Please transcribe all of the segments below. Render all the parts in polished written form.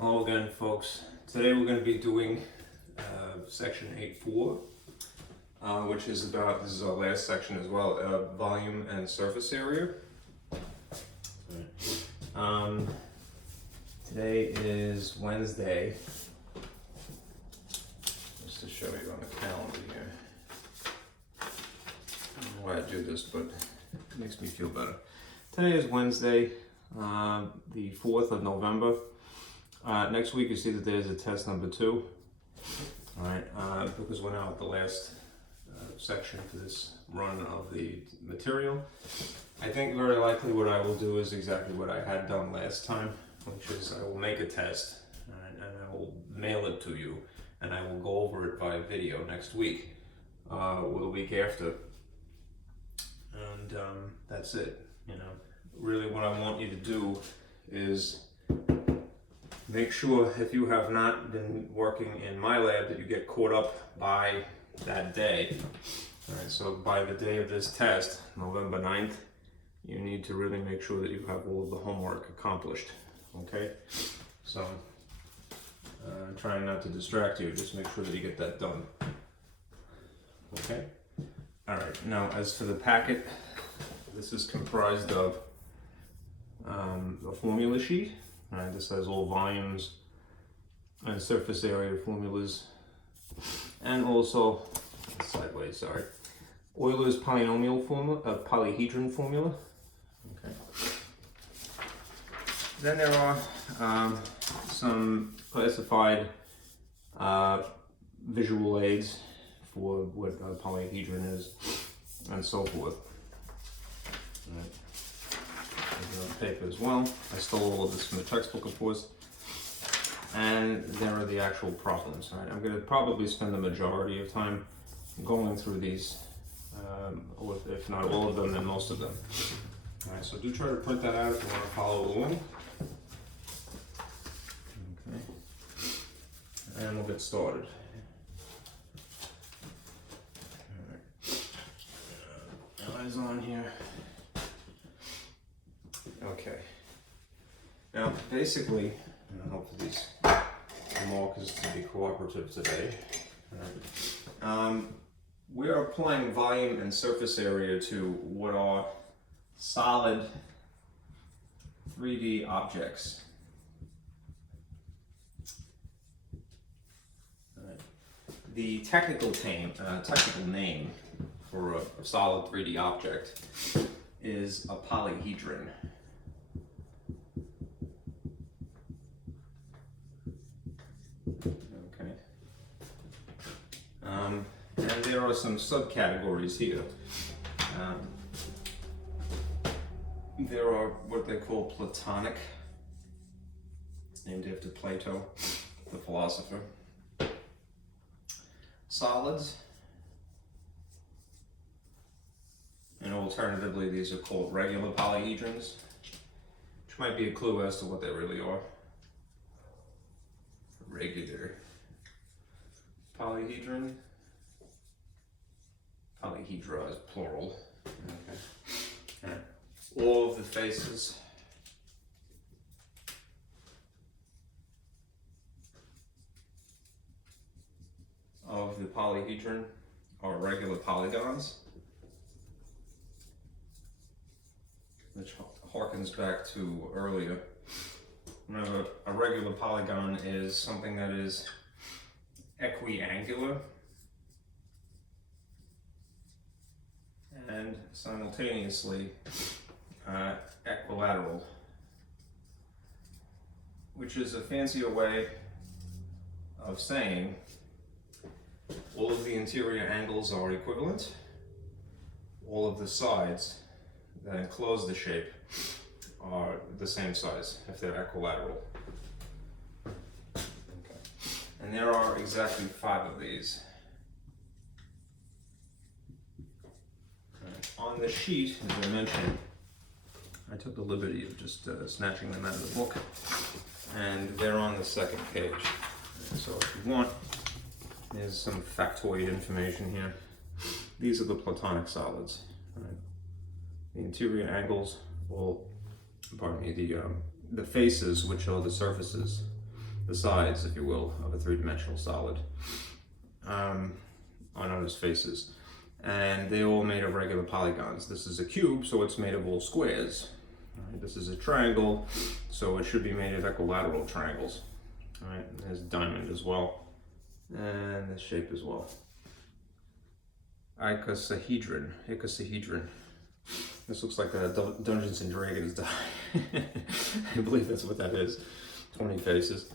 Hello again, folks. Today we're going to be doing section 8.4, which is about, this is our last section as well, volume and surface area. Today is Wednesday, just to show you on the calendar here. I don't know why I do this, but it makes me feel better. Today is Wednesday, the 4th of November. Next week you see that there's a test number 2. Alright, because we're now at the last section for this run of the material. I think very likely what I will do is exactly what I had done last time, which is I will make a test and I will mail it to you, and I will go over it via video next week or the week after, and that's it. You know, really what I want you to do is make sure, if you have not been working in my lab, that you get caught up by that day. Alright, so by the day of this test, November 9th, you need to really make sure that you have all of the homework accomplished. Okay? So, I'm trying not to distract you, just make sure that you get that done. Okay? Alright, now as for the packet, this is comprised of a formula sheet. Alright, this has all volumes and surface area formulas, and also, sideways, sorry, Euler's polynomial formula, polyhedron formula. Okay. Then there are some classified visual aids for what a polyhedron is, and so forth. All right. Paper as well. I stole all of this from the textbook, of course. And there are the actual problems. Right? I'm going to probably spend the majority of time going through these, or if not all of them, then most of them. All right, so do try to print that out if you want to follow along. Okay. And we'll get started. All right. Eyes on here. Okay. Now, basically, and I hope for these markers to be cooperative today, we are applying volume and surface area to what are solid 3D objects. The technical name for a solid 3D object is a polyhedron. And there are some subcategories here. There are what they call Platonic, named after Plato, the philosopher. Solids, and alternatively these are called regular polyhedrons, which might be a clue as to what they really are. Regular polyhedron. Polyhedra is plural. Okay. Right. All of the faces of the polyhedron are regular polygons, which harkens back to earlier. Remember, a regular polygon is something that is equiangular and simultaneously equilateral, which is a fancier way of saying all of the interior angles are equivalent, all of the sides that enclose the shape are the same size if they're equilateral. Okay. And there are exactly 5 of these. On the sheet, as I mentioned, I took the liberty of just snatching them out of the book, and they're on the second page. So if you want, there's some factoid information here. These are the Platonic solids. Right? The interior angles, well, pardon me, the faces, which are the surfaces, the sides, if you will, of a three-dimensional solid are known as faces. And they're all made of regular polygons. This is a cube, so it's made of all squares. All right, this is a triangle, so it should be made of equilateral triangles. All right, there's a diamond as well, and this shape as well. Icosahedron. This looks like a Dungeons and Dragons die. I believe that's what that is. 20 faces.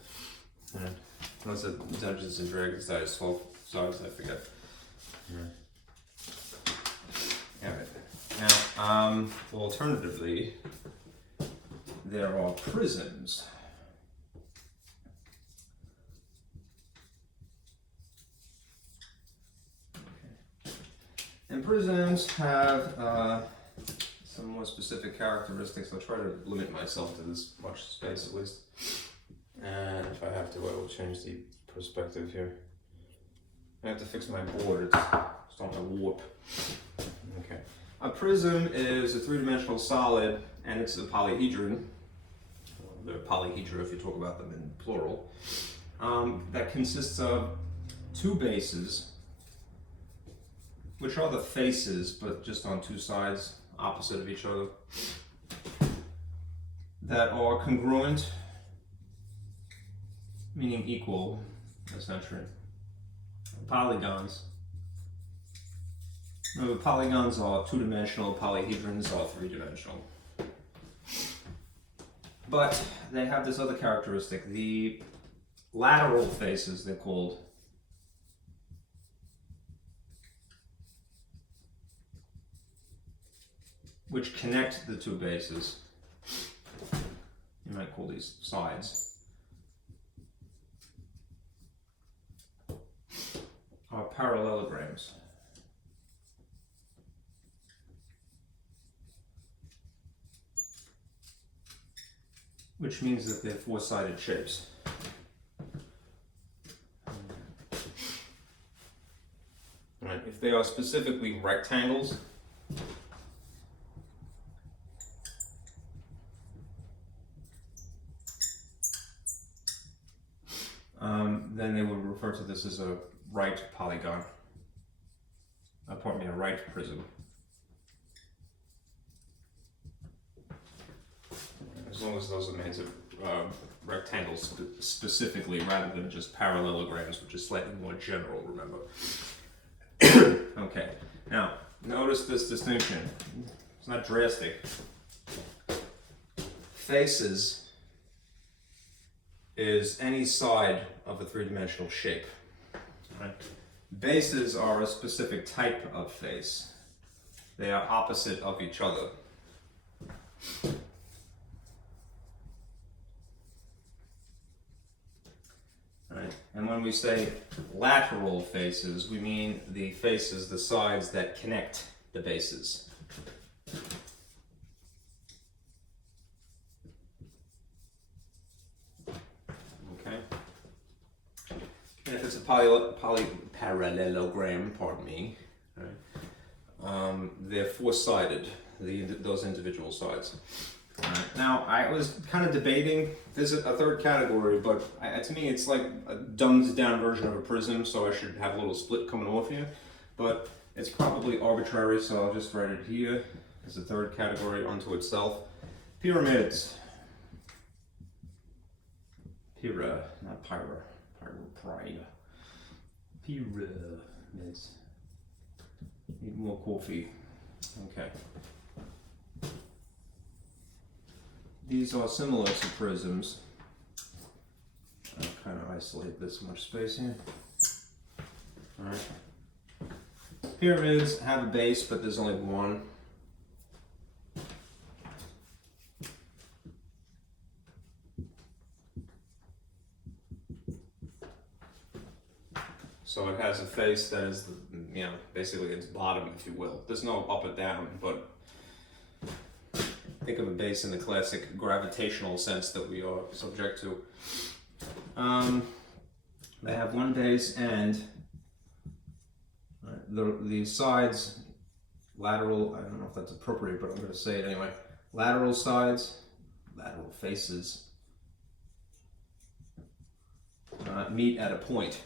And unless a Dungeons and Dragons die is 12 sides, I forget. All right. Now, alternatively, there are prisms. Okay. And prisms have some more specific characteristics. I'll try to limit myself to this much space at least. And if I have to, I will change the perspective here. I have to fix my board, it's starting to warp. Okay. A prism is a three-dimensional solid, and it's a polyhedron. They're polyhedra if you talk about them in plural. That consists of two bases, which are the faces, but just on two sides, opposite of each other, that are congruent, meaning equal, essentially. Polygons. Remember, polygons are two-dimensional, polyhedrons are three-dimensional. But they have this other characteristic. The lateral faces, they're called, which connect the two bases. You might call these sides. Are parallelograms. Which means that they're four-sided shapes. Right. If they are specifically rectangles, then they would refer to this as a right polygon. Pardon me, a right prism. As long as those are made of rectangles specifically, rather than just parallelograms, which is slightly more general, remember. Okay, now notice this distinction. It's not drastic. Faces is any side of a three-dimensional shape. Right? Bases are a specific type of face. They are opposite of each other. Right? And when we say lateral faces, we mean the faces, the sides that connect the bases. And if it's a parallelogram, pardon me, right, they're four-sided, those individual sides. Now, I was kind of debating, there's a third category, but to me it's like a dumbed-down version of a prism, so I should have a little split coming off here. But it's probably arbitrary, so I'll just write it here as a third category unto itself. Pyramids. Not pyra. Pride. Pyramids. Need more coffee. Okay. These are similar to prisms. I'll kind of isolate this much space here. Alright. Pyramids have a base, but there's only one. So it has a face that is, basically its bottom, if you will. There's no up or down, but think of a base in the classic gravitational sense that we are subject to. They have one base, and the sides, lateral, I don't know if that's appropriate, but I'm going to say it anyway. Lateral sides, lateral faces, meet at a point.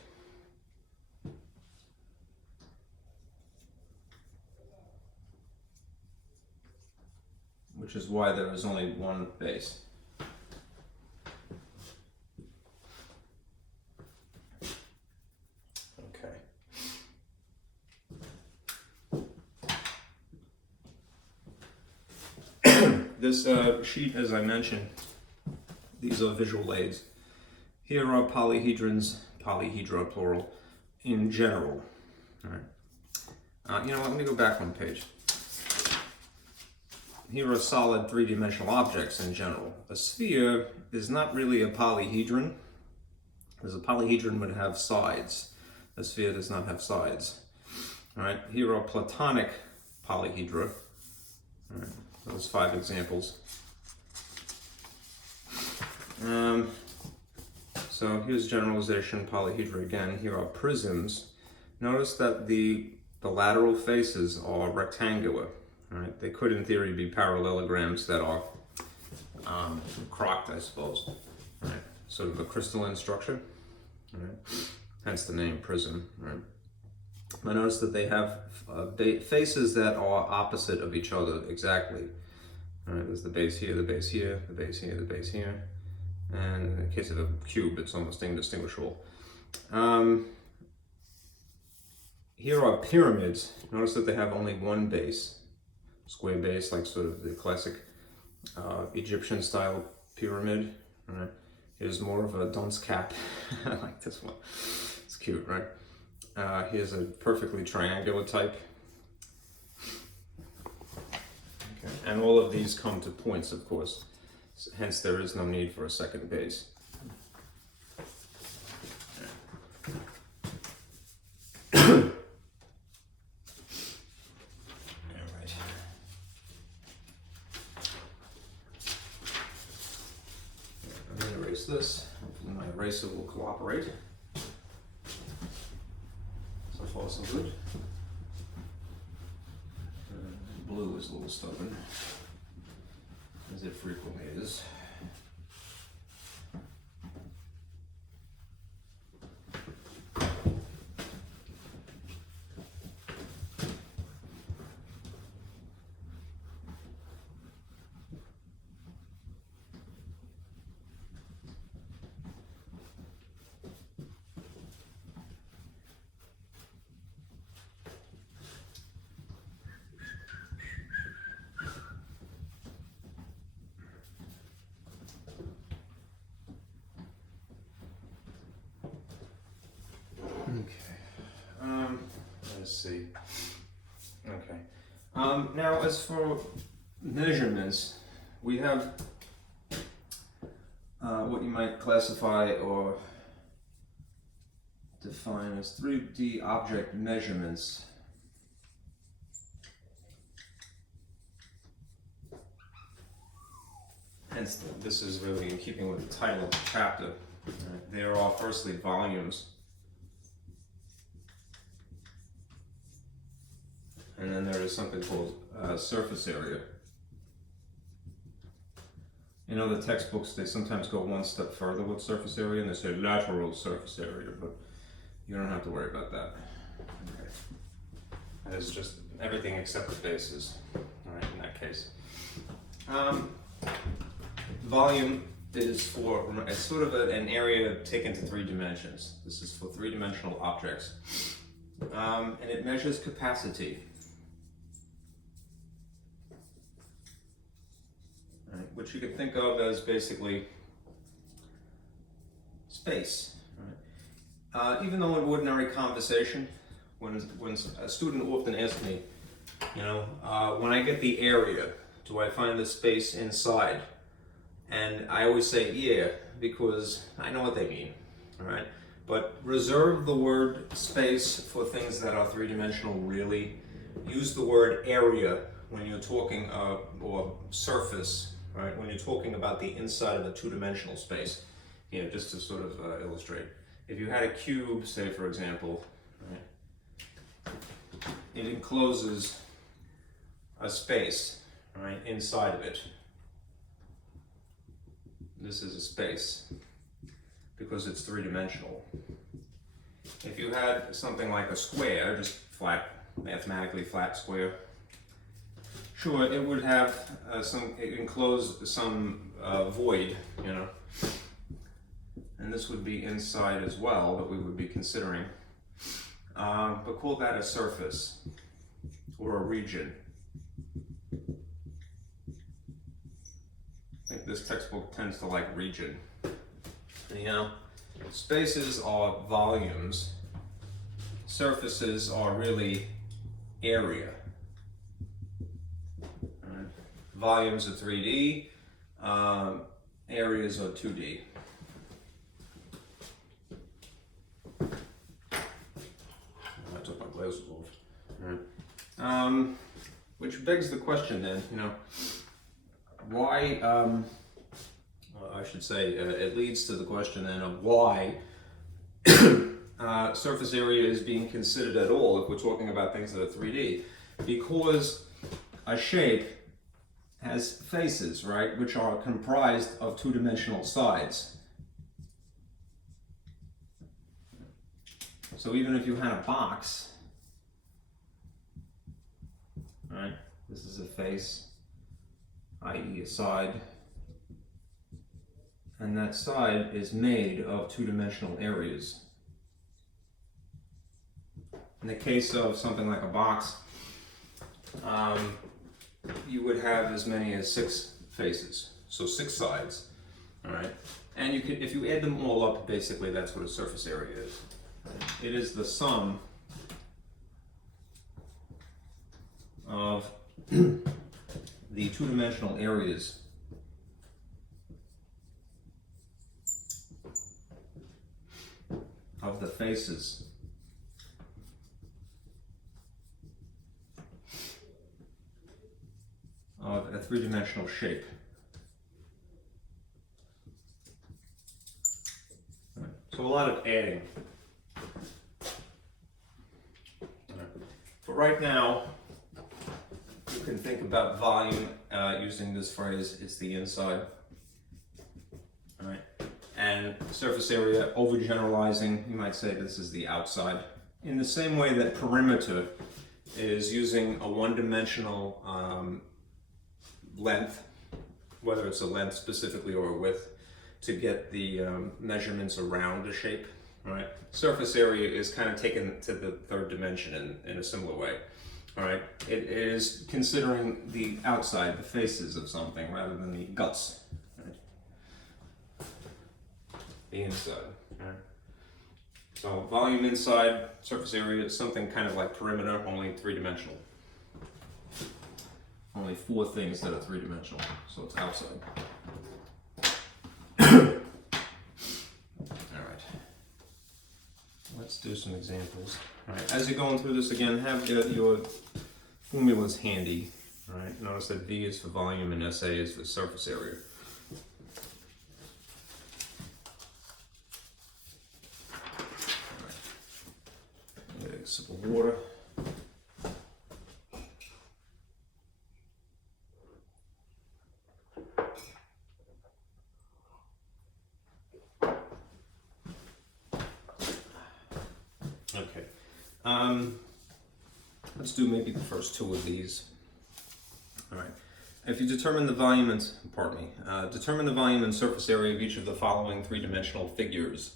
Which is why there is only one base. Okay. This sheet, as I mentioned, these are visual aids. Here are polyhedrons, polyhedra plural, in general. All right. You know what, let me go back one page. Here are solid three-dimensional objects in general. A sphere is not really a polyhedron, because a polyhedron would have sides. A sphere does not have sides. All right, here are Platonic polyhedra. All right, those 5 examples. So here's generalization polyhedra again. Here are prisms. Notice that the lateral faces are rectangular. All right, they could, in theory, be parallelograms that are crocked, I suppose. All right, sort of a crystalline structure. All right, hence the name prism. All right, but notice that they have faces that are opposite of each other exactly. All right, there's the base here, the base here, the base here, the base here, and in the case of a cube, it's almost indistinguishable. Here are pyramids. Notice that they have only one base. Square base, like sort of the classic Egyptian style pyramid. Right? Here's more of a dunce cap. I like this one. It's cute, right? Here's a perfectly triangular type. Okay. And all of these come to points, of course. Hence, there is no need for a second base. This. Hopefully my eraser will cooperate. So far so good. Blue is a little stubborn, as it frequently is. Let's see. Okay. Now, as for measurements, we have what you might classify or define as 3D object measurements. Hence, this is really in keeping with the title of the chapter. There are firstly volumes. And then there is something called surface area. You know, the textbooks, they sometimes go one step further with surface area and they say lateral surface area, but you don't have to worry about that. Okay. That is just everything except the bases, all right, in that case. Volume is for, it's sort of an area taken to 3 dimensions. This is for 3-dimensional objects. And it measures capacity. Right, which you can think of as basically space. Right? Even though in ordinary conversation, when a student often asks me, you know, when I get the area, do I find the space inside? And I always say, yeah, because I know what they mean. All right, but reserve the word space for things that are 3-dimensional. Really, use the word area when you're talking or surface. Right, when you're talking about the inside of a 2-dimensional space, you know, just to sort of illustrate. If you had a cube, say for example, right, it encloses a space, right, inside of it. This is a space. Because because it's three-dimensional. If you had something like a square, just flat, mathematically flat square, sure, it would have it enclosed some void, you know, and this would be inside as well that we would be considering, but call that a surface or a region. I think this textbook tends to like region. You know, spaces are volumes, surfaces are really area. Right. Volumes are 3D, areas are 2D. I took my glasses off. Right. Which begs the question then, you know, why, I should say, it leads to the question then of why surface area is being considered at all if we're talking about things that are 3D. Because a shape has faces, right, which are comprised of two-dimensional sides. So even if you had a box, right, this is a face, i.e. a side, and that side is made of two-dimensional areas. In the case of something like a box, you would have as many as 6 faces, so 6 sides, all right? And you could, if you add them all up, basically that's what a surface area is. It is the sum of the two-dimensional areas of the faces of a three-dimensional shape. Right. So a lot of adding. Right. But right now, you can think about volume using this phrase, it's the inside. All right. And surface area, overgeneralizing, you might say this is the outside. In the same way that perimeter is using a one-dimensional length, whether it's a length specifically or a width, to get the measurements around a shape, right? Surface area is kind of taken to the third dimension in a similar way, all right? It is considering the outside, the faces of something, rather than the guts, right? The inside, right? So volume inside, surface area is something kind of like perimeter, only three-dimensional. Only 4 things that are three-dimensional, so it's outside. All right. Let's do some examples. All right. As you're going through this again, have your formulas handy. All right. Notice that V is for volume and SA is for surface area. All right. Get a sip of water. Okay, let's do maybe the first 2 of these. All right, if you determine the volume and, determine the volume and surface area of each of the following three-dimensional figures.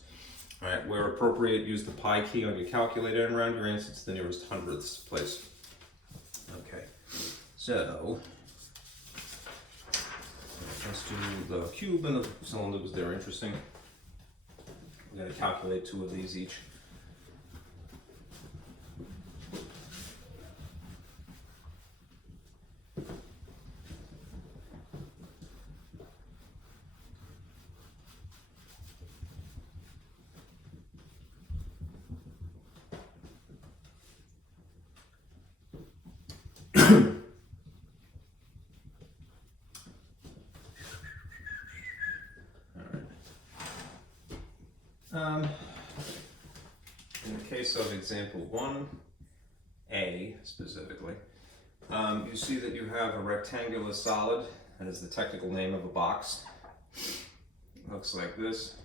All right, where appropriate, use the pi key on your calculator and round your answer to the nearest hundredths place. Okay, so let's do the cube and the cylinder because they're interesting. We're going to calculate 2 of these each. In the case of example 1A specifically, you see that you have a rectangular solid, that is the technical name of a box. It looks like this.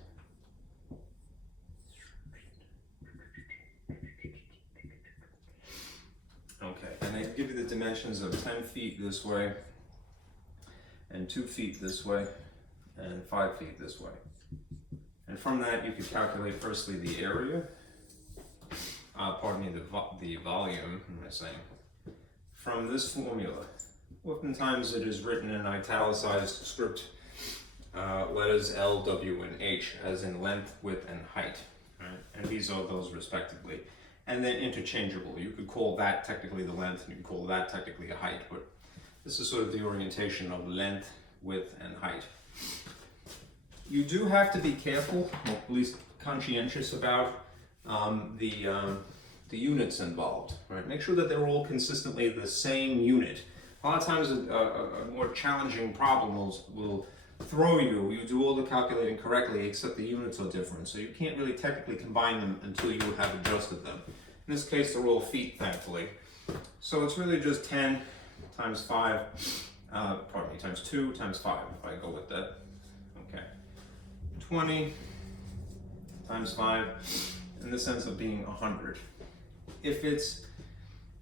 dimensions of 10 feet this way, and 2 feet this way, and 5 feet this way. And from that you could calculate firstly the area, the volume, what am I saying? From this formula. Oftentimes it is written in italicized script letters L, W, and H, as in length, width, and height. Right? And these are those respectively. And then interchangeable. You could call that technically the length, and you could call that technically a height, but this is sort of the orientation of length, width, and height. You do have to be careful, or at least conscientious about the units involved. Right? Make sure that they're all consistently the same unit. A lot of times a more challenging problem will throw you. You do all the calculating correctly, except the units are different. So you can't really technically combine them until you have adjusted them. In this case, they're all feet, thankfully. So it's really just 10 times 5, times 2 times 5, if I go with that. Okay. 20 times 5, and this ends up being 100. If it's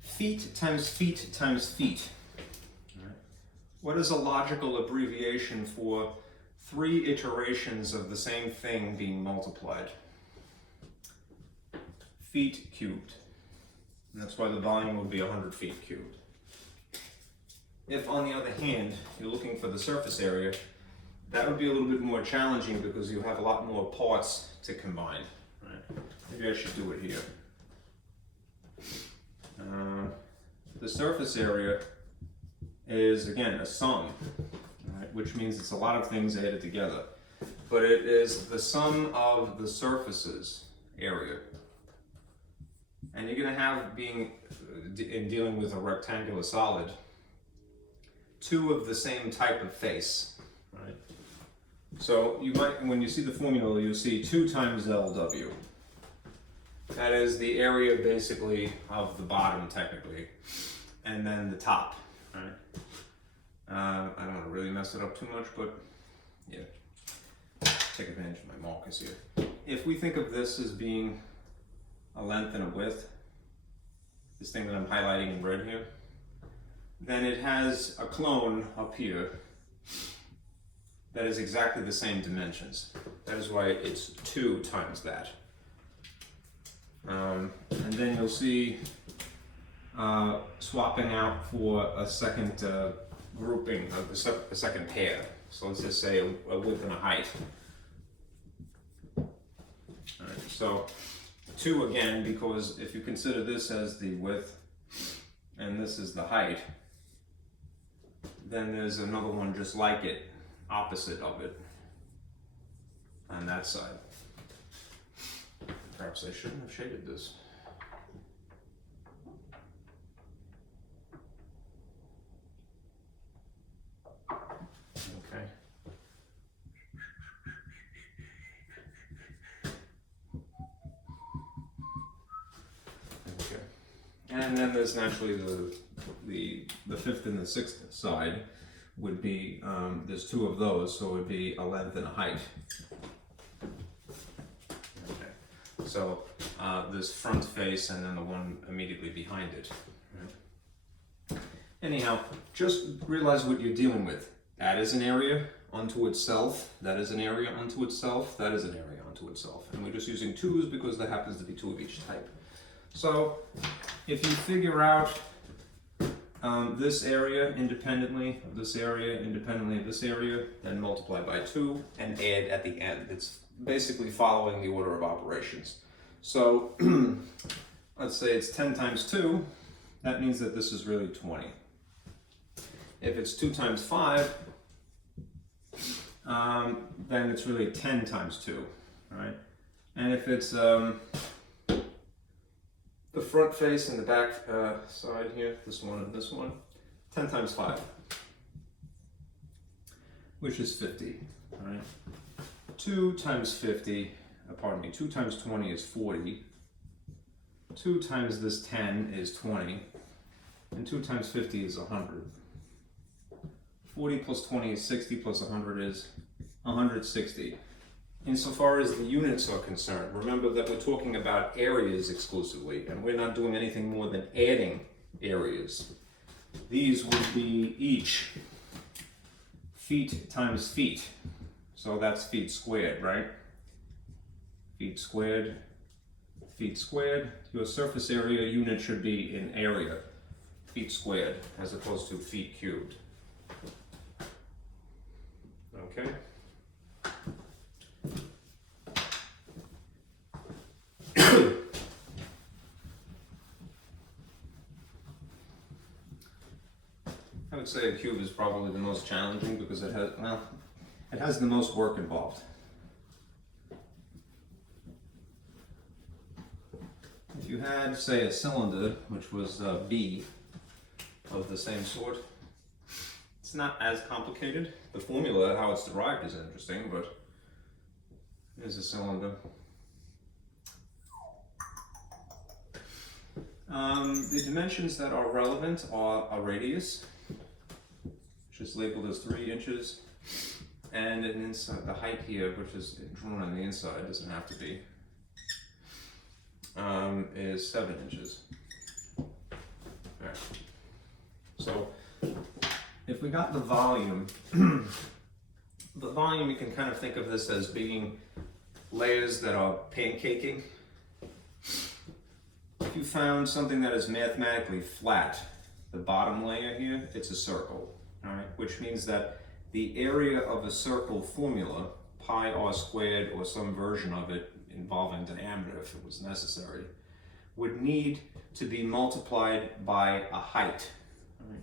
feet times feet times feet, what is a logical abbreviation for 3 iterations of the same thing being multiplied? Feet cubed. And that's why the volume would be 100 feet cubed. If, on the other hand, you're looking for the surface area, that would be a little bit more challenging because you have a lot more parts to combine. Right? Maybe I should do it here. The surface area is, again, a sum, right? Which means it's a lot of things added together. But it is the sum of the surfaces area. And you're going to have, in dealing with a rectangular solid, 2 of the same type of face. Right? So you might, when you see the formula, you'll see 2 times LW. That is the area basically of the bottom, technically, and then the top. Right? I don't want to really mess it up too much, but yeah, take advantage of my markers here. If we think of this as being a length and a width, this thing that I'm highlighting in red here, then it has a clone up here that is exactly the same dimensions. That is why it's 2 times that. And then you'll see swapping out for a second grouping, a second pair. So let's just say a width and a height. All right, so 2 again, because if you consider this as the width and this is the height, then there's another one just like it, opposite of it, on that side. Perhaps I shouldn't have shaded this. Okay. Okay. And then there's naturally the 5th and the 6th side would be, there's 2 of those, so it would be a length and a height. So this front face and then the one immediately behind it. Right? Anyhow, just realize what you're dealing with. That is an area unto itself. That is an area unto itself. That is an area unto itself. And we're just using 2s because there happens to be 2 of each type. So if you figure out this area independently of this area, independently of this area, then multiply by 2 and add at the end. It's basically following the order of operations. So let's say it's 10 times 2, that means that this is really 20. If it's 2 times 5, then it's really 10 times 2, right? And if it's the front face and the back side here, this one and this one, 10 times 5, which is 50, right? 2 times 50, 2 times 20 is 40. 2 times this 10 is 20. And 2 times 50 is 100. 40 plus 20 is 60, plus 100 is 160. Insofar as the units are concerned, remember that we're talking about areas exclusively, and we're not doing anything more than adding areas. these would be each feet times feet. So that's feet squared, right? Feet squared, feet squared. Your surface area unit should be in area, feet squared, as opposed to feet cubed. Okay? I would say a cube is probably the most challenging because it has, well, it has the most work involved. If you had, say, a cylinder, which was B of the same sort, it's not as complicated. The formula, how it's derived, is interesting, but here's a cylinder. The dimensions that are relevant are a radius, which is labeled as 3 inches, and an inside, the height here, which is drawn on the inside, doesn't have to be, is 7 inches. Alright. So, if we got the volume, the volume, you can kind of think of this as being layers that are pancaking. If you found something that is mathematically flat, the bottom layer here, it's a circle, all right? Which means that the area of a circle formula, pi r squared or some version of it involving diameter if it was necessary, would need to be multiplied by a height. All right?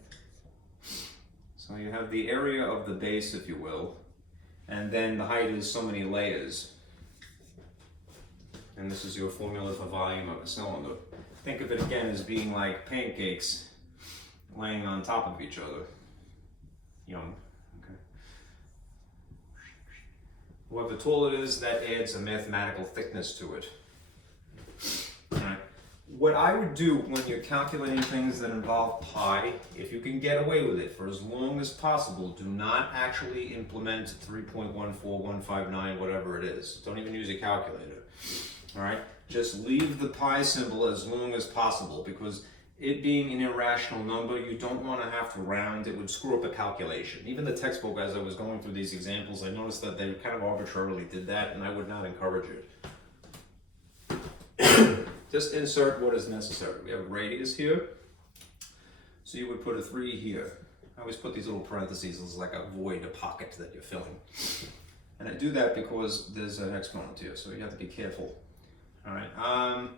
So you have the area of the base, if you will, and then the height is so many layers. And this is your formula for volume of a cylinder. Think of it again as being like pancakes laying on top of each other. Yum. Okay. However tall it is, that adds a mathematical thickness to it. Right. What I would do when you're calculating things that involve pi, if you can get away with it for as long as possible, do not actually implement 3.14159, whatever it is. Don't even use a calculator. All right, just leave the pi symbol as long as possible, because it being an irrational number, you don't want to have to round. It would screw up a calculation. Even the textbook, as I was going through these examples, I noticed that they kind of arbitrarily did that, and I would not encourage it. Just insert what is necessary. We have a radius here, so you would put a 3 here. I always put these little parentheses as like a void, a pocket that you're filling. And I do that because there's an exponent here, so you have to be careful. All right,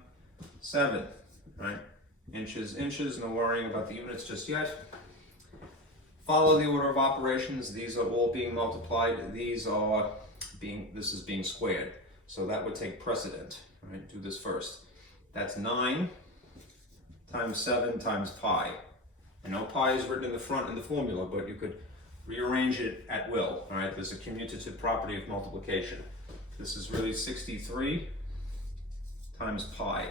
7, right? Inches, no worrying about the units just yet. Follow the order of operations. These are all being multiplied. This is being squared. So that would take precedent, all right? Do this first. That's 9 times 7 times pi. I know pi is written in the front in the formula, but you could rearrange it at will, all right? There's a commutative property of multiplication. This is really 63 times pi.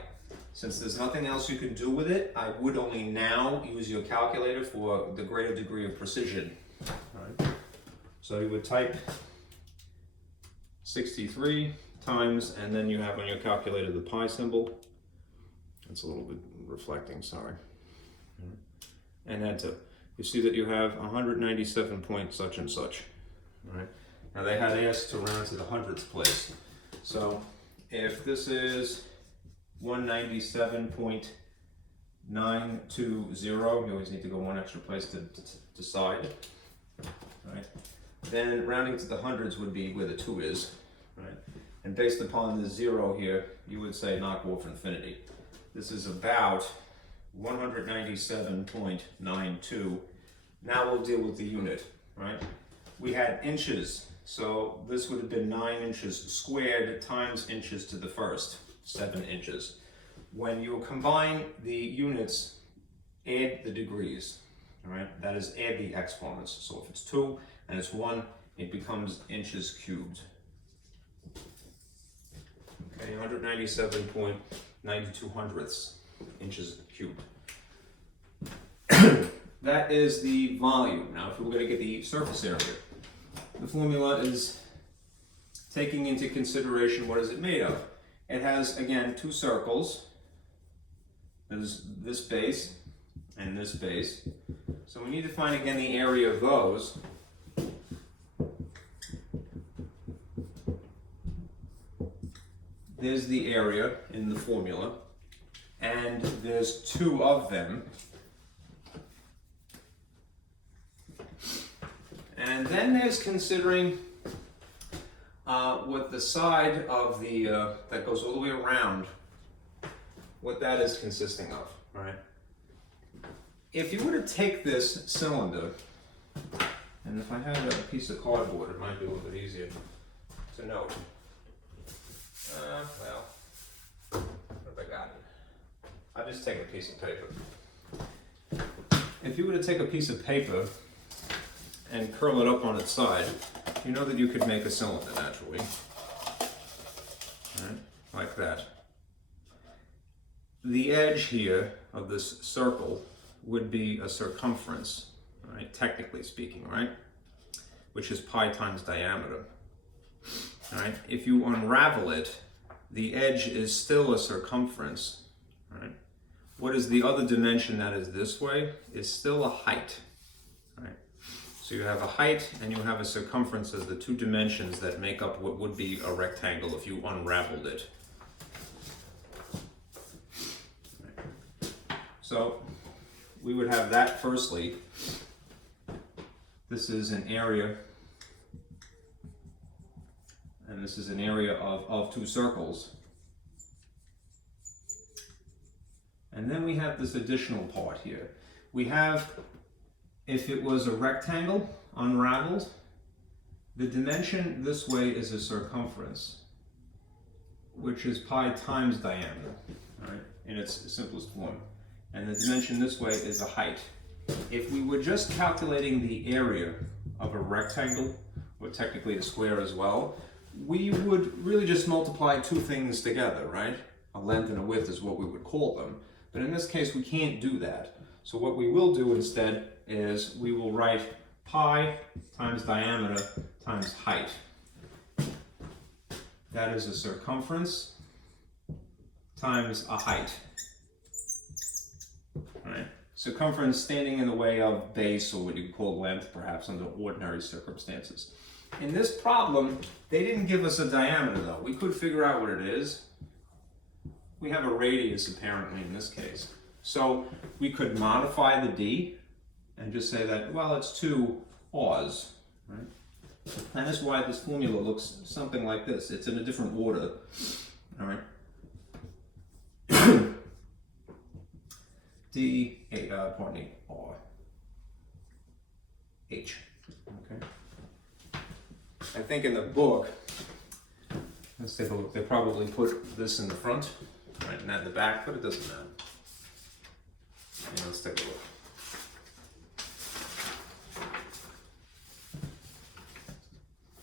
Since there's nothing else you can do with it, I would only now use your calculator for the greater degree of precision. All right. So you would type 63 times, and then you have on your calculator the pi symbol. It's a little bit reflecting, sorry. And enter. You see that you have 197 point such and such. All right. Now they had asked to round to the hundredths place. So if this is 197.920, you always need to go one extra place to decide. Right? Then rounding to the hundreds would be where the 2 is. Right? And based upon the 0 here, you would say knock off infinity. This is about 197.92. Now we'll deal with the unit. Right? We had inches, so this would have been 9 inches squared times inches to the first. 7 inches. When you combine the units, add the degrees, all right? That is, add the exponents. So if it's 2 and it's 1, it becomes inches cubed. Okay, 197.92 hundredths inches cubed. That is the volume. Now, if we're going to get the surface area, the formula is taking into consideration what is it made of. It has, again, 2 circles. There's this base, and this base. So we need to find again the area of those. There's the area in the formula, and there's two of them. And then there's considering what the side of the, that goes all the way around, what that is consisting of, right? If you were to take this cylinder, and if I had a piece of cardboard, it might be a little bit easier to note. Well, what have I got? I'll just take a piece of paper. If you were to take a piece of paper and curl it up on its side, you know that you could make a cylinder naturally, right? Like that. The edge here of this circle would be a circumference, right? Technically speaking, right? Which is pi times diameter. All right? If you unravel it, the edge is still a circumference, right? What is the other dimension that is this way is still a height, right? So you have a height and you have a circumference as the two dimensions that make up what would be a rectangle if you unraveled it. Right. So we would have that firstly. This is an area, and this is an area of two circles. And then we have this additional part here. We have, if it was a rectangle unraveled, the dimension this way is a circumference, which is pi times diameter, right, in its simplest form. And the dimension this way is a height. If we were just calculating the area of a rectangle, or technically a square as well, we would really just multiply two things together, right? A length and a width is what we would call them. But in this case, we can't do that. So what we will do instead is we will write pi times diameter times height. That is a circumference times a height. All right? Circumference standing in the way of base, or what you call length, perhaps under ordinary circumstances. In this problem, they didn't give us a diameter though. We could figure out what it is. We have a radius apparently in this case. So we could modify the d and just say that, well, it's 2 Rs, right? And that's why this formula looks something like this. It's in a different order, all right? D, pardon me, R, H, okay? I think in the book, let's take a look, they probably put this in the front, right, and that in the back, but it doesn't matter. And let's take a look.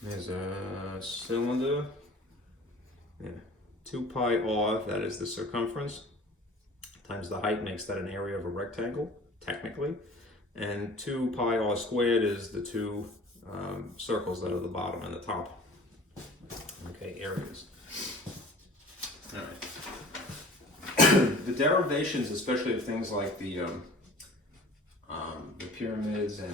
There's a cylinder, yeah, 2 pi r, that is the circumference, times the height makes that an area of a rectangle, technically, and 2 pi r squared is the two circles that are the bottom and the top, okay, areas. All right. The derivations, especially of things like the pyramids and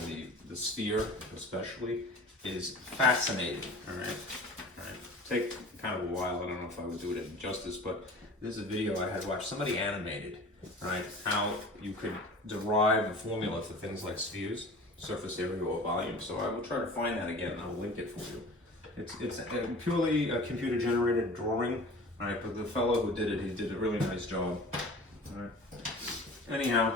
the sphere, especially, is fascinating. All right. All right. Take kind of a while. I don't know if I would do it justice, but there's a video I had watched. Somebody animated, right? How you could derive a formula for things like spheres, surface area or volume. So I will try to find that again, and I'll link it for you. It's purely a computer-generated drawing. All right, but the fellow who did it, he did a really nice job. All right. Anyhow,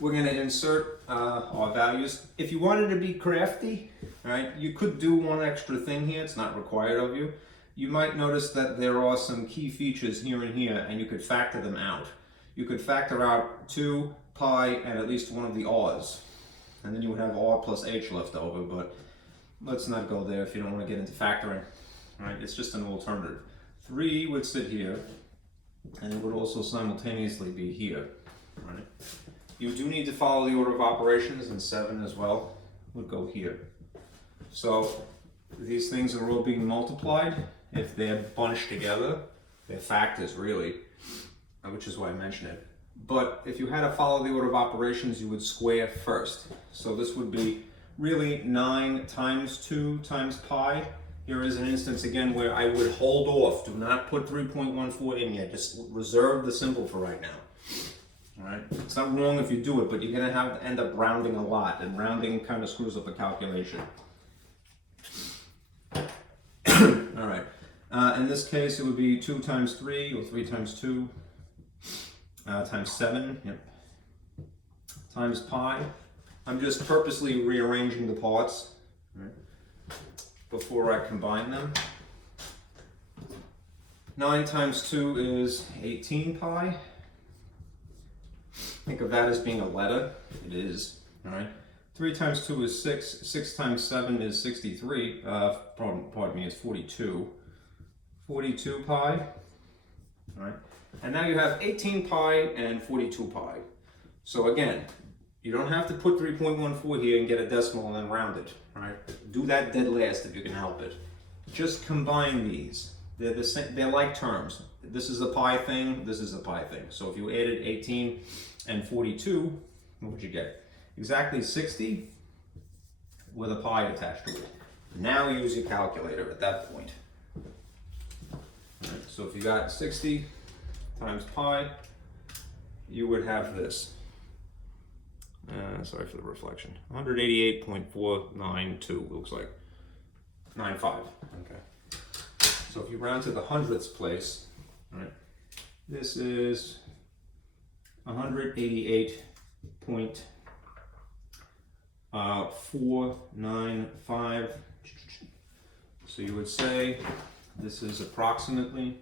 we're going to insert our values. If you wanted to be crafty, all right, you could do one extra thing here. It's not required of you. You might notice that there are some key features here and here, and you could factor them out. You could factor out 2 pi and at least one of the r's, and then you would have r plus h left over. But let's not go there if you don't want to get into factoring. All right, it's just an alternative. 3 would sit here, and it would also simultaneously be here, right? You do need to follow the order of operations, and 7 as well would go here. So these things are all being multiplied. If they're bunched together, they're factors really, which is why I mention it. but if you had to follow the order of operations, you would square first. So this would be really 9 times 2 times pi. Here is an instance again where I would hold off. Do not put 3.14 in yet. Just reserve the symbol for right now. All right. It's not wrong if you do it, but you're going to have to end up rounding a lot, and rounding kind of screws up a calculation. All right. In this case, it would be 2 times 3 or 3 times 2 times 7. Yep. Times pi. I'm just purposely rearranging the parts. Right, before I combine them. 9 times 2 is 18 pi. Think of that as being a letter. It is. All right. 3 times 2 is 6. 6 times 7 is 63. Pardon me, it's 42. 42 pi. All right. And now you have 18 pi and 42 pi. So again, you don't have to put 3.14 here and get a decimal and then round it. Right? Do that dead last if you can help it. Just combine these. They're the same. They're like terms. This is a pi thing. This is a pi thing. So if you added 18 and 42, what would you get? Exactly 60 with a pi attached to it. Now use your calculator at that point. All right, so if you got 60 times pi, you would have this. Sorry for the reflection. 188.492 looks like. 95. Okay. So if you round to the hundredths place, right, this is 188.495. So you would say this is approximately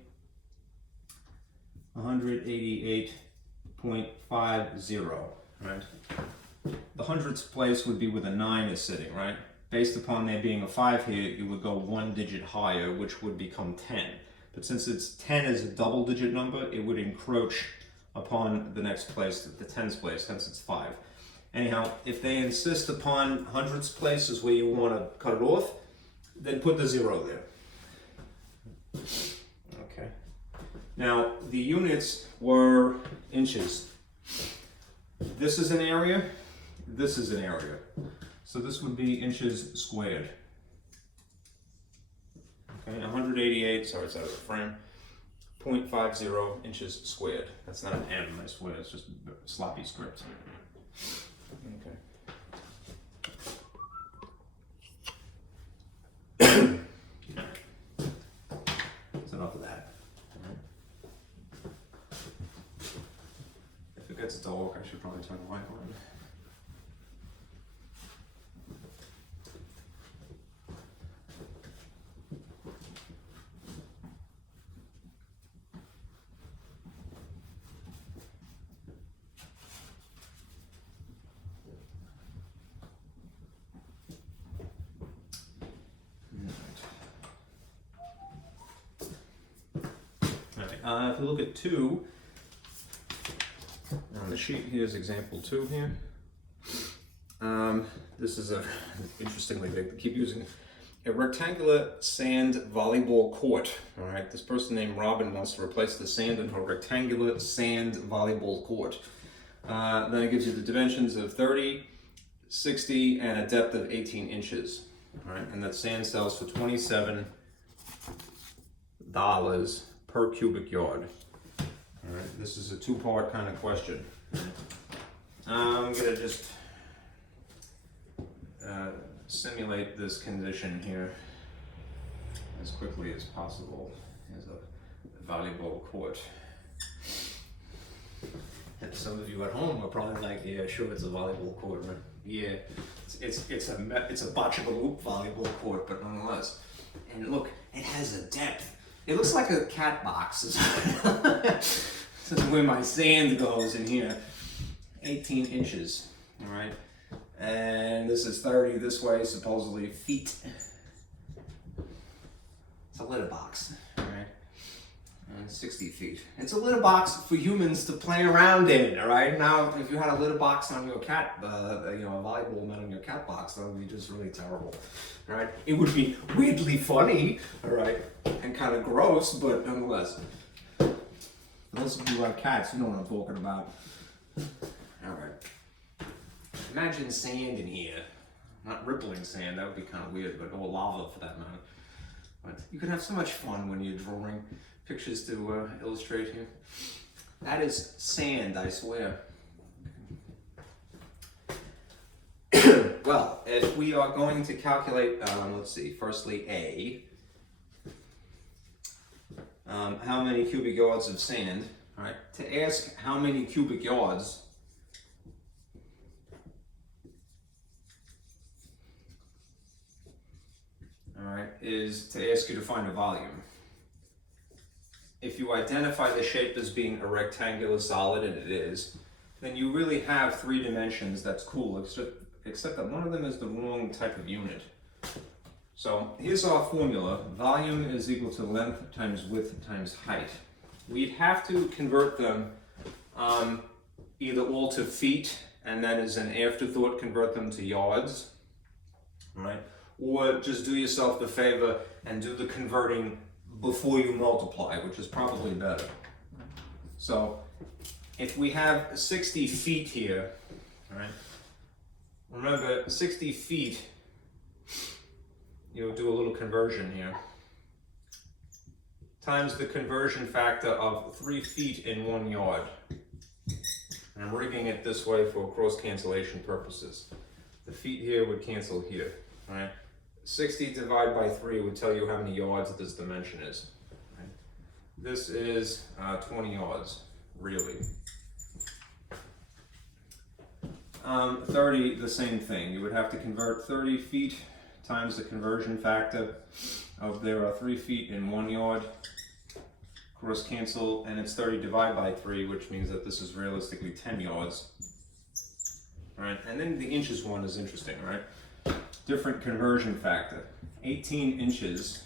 188.50, right? The hundredths place would be where the 9 is sitting, right? Based upon there being a 5 here, you would go 1 digit higher, which would become 10. But since it's 10 is a double digit number, it would encroach upon the next place, the tens place, hence it's 5. Anyhow, if they insist upon hundredths place is where you want to cut it off, then put the 0 there. Okay. Now, the units were inches. This is an area, this is an area. So this would be inches squared. Okay, 188, sorry, it's out of the frame, 0.50 inches squared. That's not an M, I swear, it's just sloppy script. Okay. That's enough of that. If it gets dark, I should probably turn the light on. If we look at 2, on the sheet here's example 2 here. This is a, interestingly, they keep using a rectangular sand volleyball court. All right, this person named Robin wants to replace the sand in her rectangular sand volleyball court. Then it gives you the dimensions of 30, 60, and a depth of 18 inches. All right, and that sand sells for $27 per cubic yard. All right, this is a 2-part kind of question. I'm gonna just simulate this condition here as quickly as possible as a volleyball court. And some of you at home are probably like, yeah, sure, it's a volleyball court, right? Yeah, it's a bocce-a-loop volleyball court, but nonetheless. And look, it has a depth. It looks like a cat box. This is where my sand goes in here. 18 inches, all right? And this is 30 this way, supposedly feet. It's a litter box, all right? And 60 feet. It's a litter box for humans to play around in, all right? Now, if you had a litter box on your cat, a volleyball net on your cat box, that would be just really terrible, all right? It would be weirdly funny, all right, and kind of gross, but nonetheless. For those of you who have cats, you know what I'm talking about. Alright. Imagine sand in here. Not rippling sand, that would be kind of weird, but or lava for that matter. But you can have so much fun when you're drawing pictures to illustrate here. That is sand, I swear. Well, if we are going to calculate, let's see, firstly A, how many cubic yards of sand, all right, to ask how many cubic yards, all right, is to ask you to find a volume. If you identify the shape as being a rectangular solid, and it is, then you really have 3 dimensions. That's cool, except that one of them is the wrong type of unit. So here's our formula. Volume is equal to length times width times height. We'd have to convert them either all to feet, and then as an afterthought convert them to yards, right? Or just do yourself the favor and do the converting before you multiply, which is probably better. So if we have 60 feet here, right? Remember, 60 feet, you'll do a little conversion here, times the conversion factor of 3 feet in 1 yard. And I'm rigging it this way for cross cancellation purposes. The feet here would cancel here, right? 60 divided by 3 would tell you how many yards this dimension is. Right? This is 20 yards, really. 30, the same thing. You would have to convert 30 feet times the conversion factor of there are 3 feet in 1 yard. Cross cancel, and it's 30 divided by 3, which means that this is realistically 10 yards. Right? And then the inches one is interesting, right? Different conversion factor. 18 inches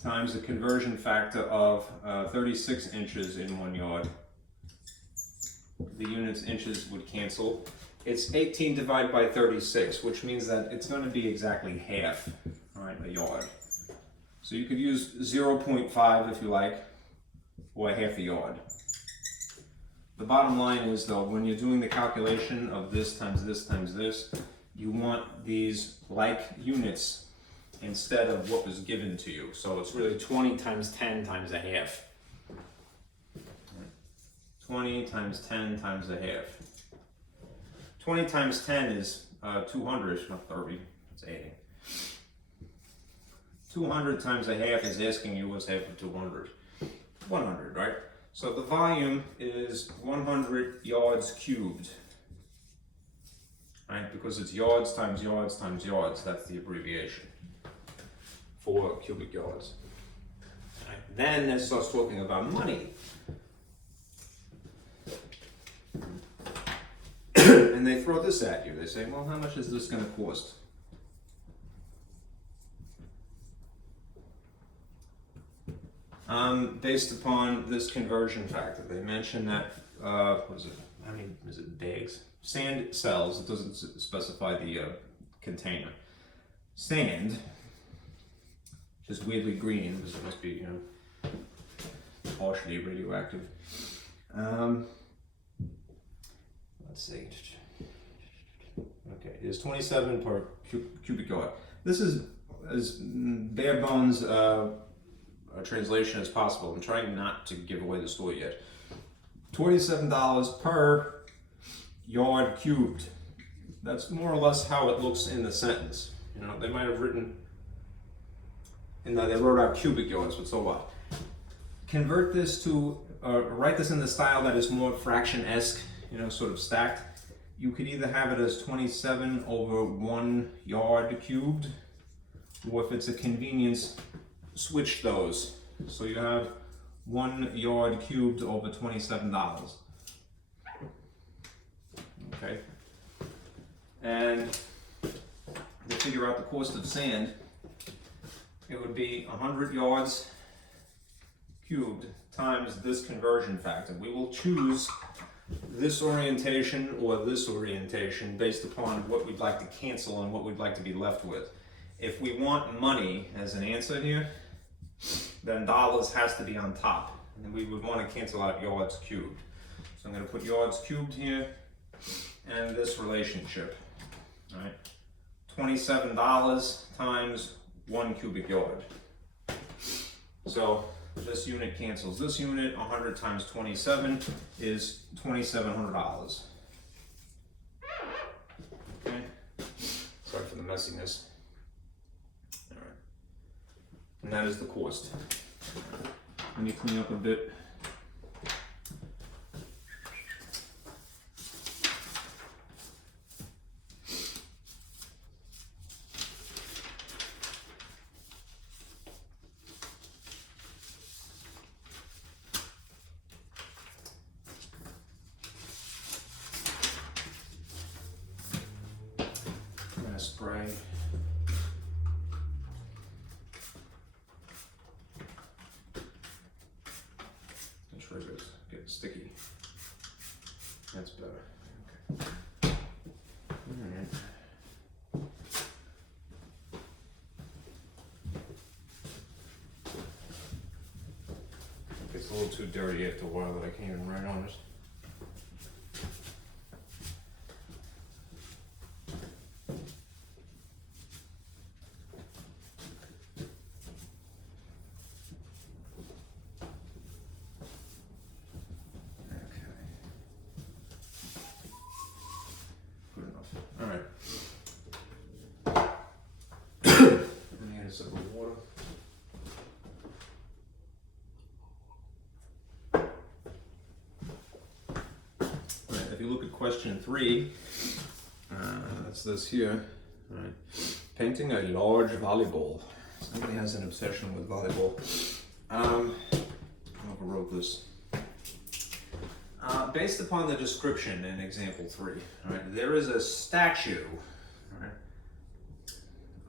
times the conversion factor of 36 inches in 1 yard. The units inches would cancel. It's 18 divided by 36, which means that it's going to be exactly half, right, a yard. So you could use 0.5 if you like, or half a yard. The bottom line is though, when you're doing the calculation of this times this times this, you want these like units instead of what was given to you. So it's really 20 times 10 times a half. 20 times 10 times a half. 20 times 10 is 200, not 30, it's adding. 200 times a half is asking you what's half of 200. 100, right? So the volume is 100 yards cubed. Right? Because it's yards times yards times yards, that's the abbreviation for cubic yards. Right? Then it starts talking about money. And they throw this at you. They say, well, how much is this going to cost? Based upon this conversion factor. They mention that, what is it? How many is it? Bags? Sand cells. It doesn't specify the container. Sand, which is weirdly green because it must be, you know, partially radioactive. Let's see. Okay, it is 27 per cubic yard. This is as bare bones a translation as possible. I'm trying not to give away the story yet. $27 per yard cubed. That's more or less how it looks in the sentence. You know, they might have written, and they wrote out cubic yards, but so what? Convert this to, write this in the style that is more fraction-esque, you know, sort of stacked. You could either have it as 27 over 1 yard cubed, or if it's a convenience, switch those. So you have 1 yard cubed over $27. Okay. And to figure out the cost of sand, it would be 100 yards cubed times this conversion factor. We will choose this orientation or this orientation based upon what we'd like to cancel and what we'd like to be left with. If we want money as an answer here, then dollars has to be on top. and then we would want to cancel out yards cubed. So I'm going to put yards cubed here, and this relationship, all right? $27 times 1 cubic yard. So this unit cancels this unit. 100 times 27 is $2,700. Okay. Sorry for the messiness. All right. And that is the cost. Let me clean up a bit. Spray. The triggers get sticky. That's better. Okay. Alright. It gets a little too dirty after a while that I can't even write on it. Sip of water. Right, if you look at question 3, that's this here. Right. Painting a large volleyball. Somebody has an obsession with volleyball. I overwrote this. Based upon the description in example 3, right, there is a statue, right,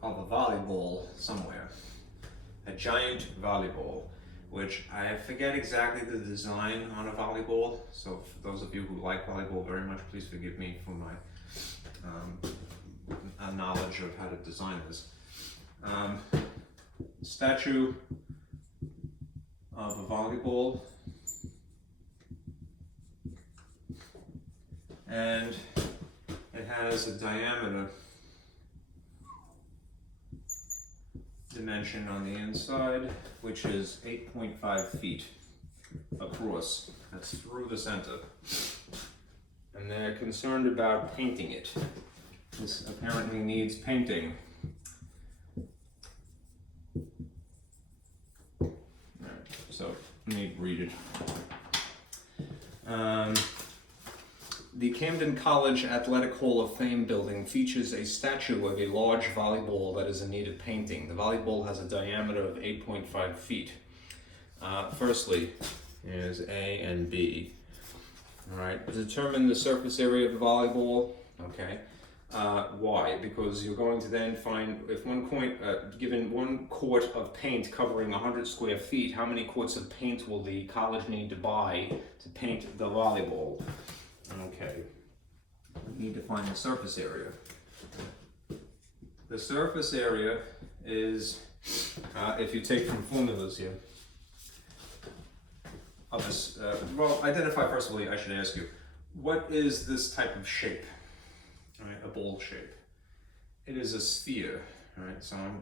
of a volleyball somewhere, a giant volleyball, which I forget exactly the design on a volleyball, so for those of you who like volleyball very much, please forgive me for my knowledge of how to design this. Statue of a volleyball, and it has a diameter dimension on the inside, which is 8.5 feet across. That's through the center. And they're concerned about painting it. This apparently needs painting. Alright, so let me read it. The Camden College Athletic Hall of Fame building features a statue of a large volleyball that is in need of painting. The volleyball has a diameter of 8.5 feet. Firstly, is A and B. All right, determine the surface area of the volleyball. Okay. Why? Because you're going to then find, if given 1 quart of paint covering 100 square feet, how many quarts of paint will the college need to buy to paint the volleyball? Okay, we need to find the surface area. The surface area is, if you take from formulas here, of this, well, identify first of all, I should ask you, what is this type of shape? All right, a ball shape. It is a sphere, all right? So I'm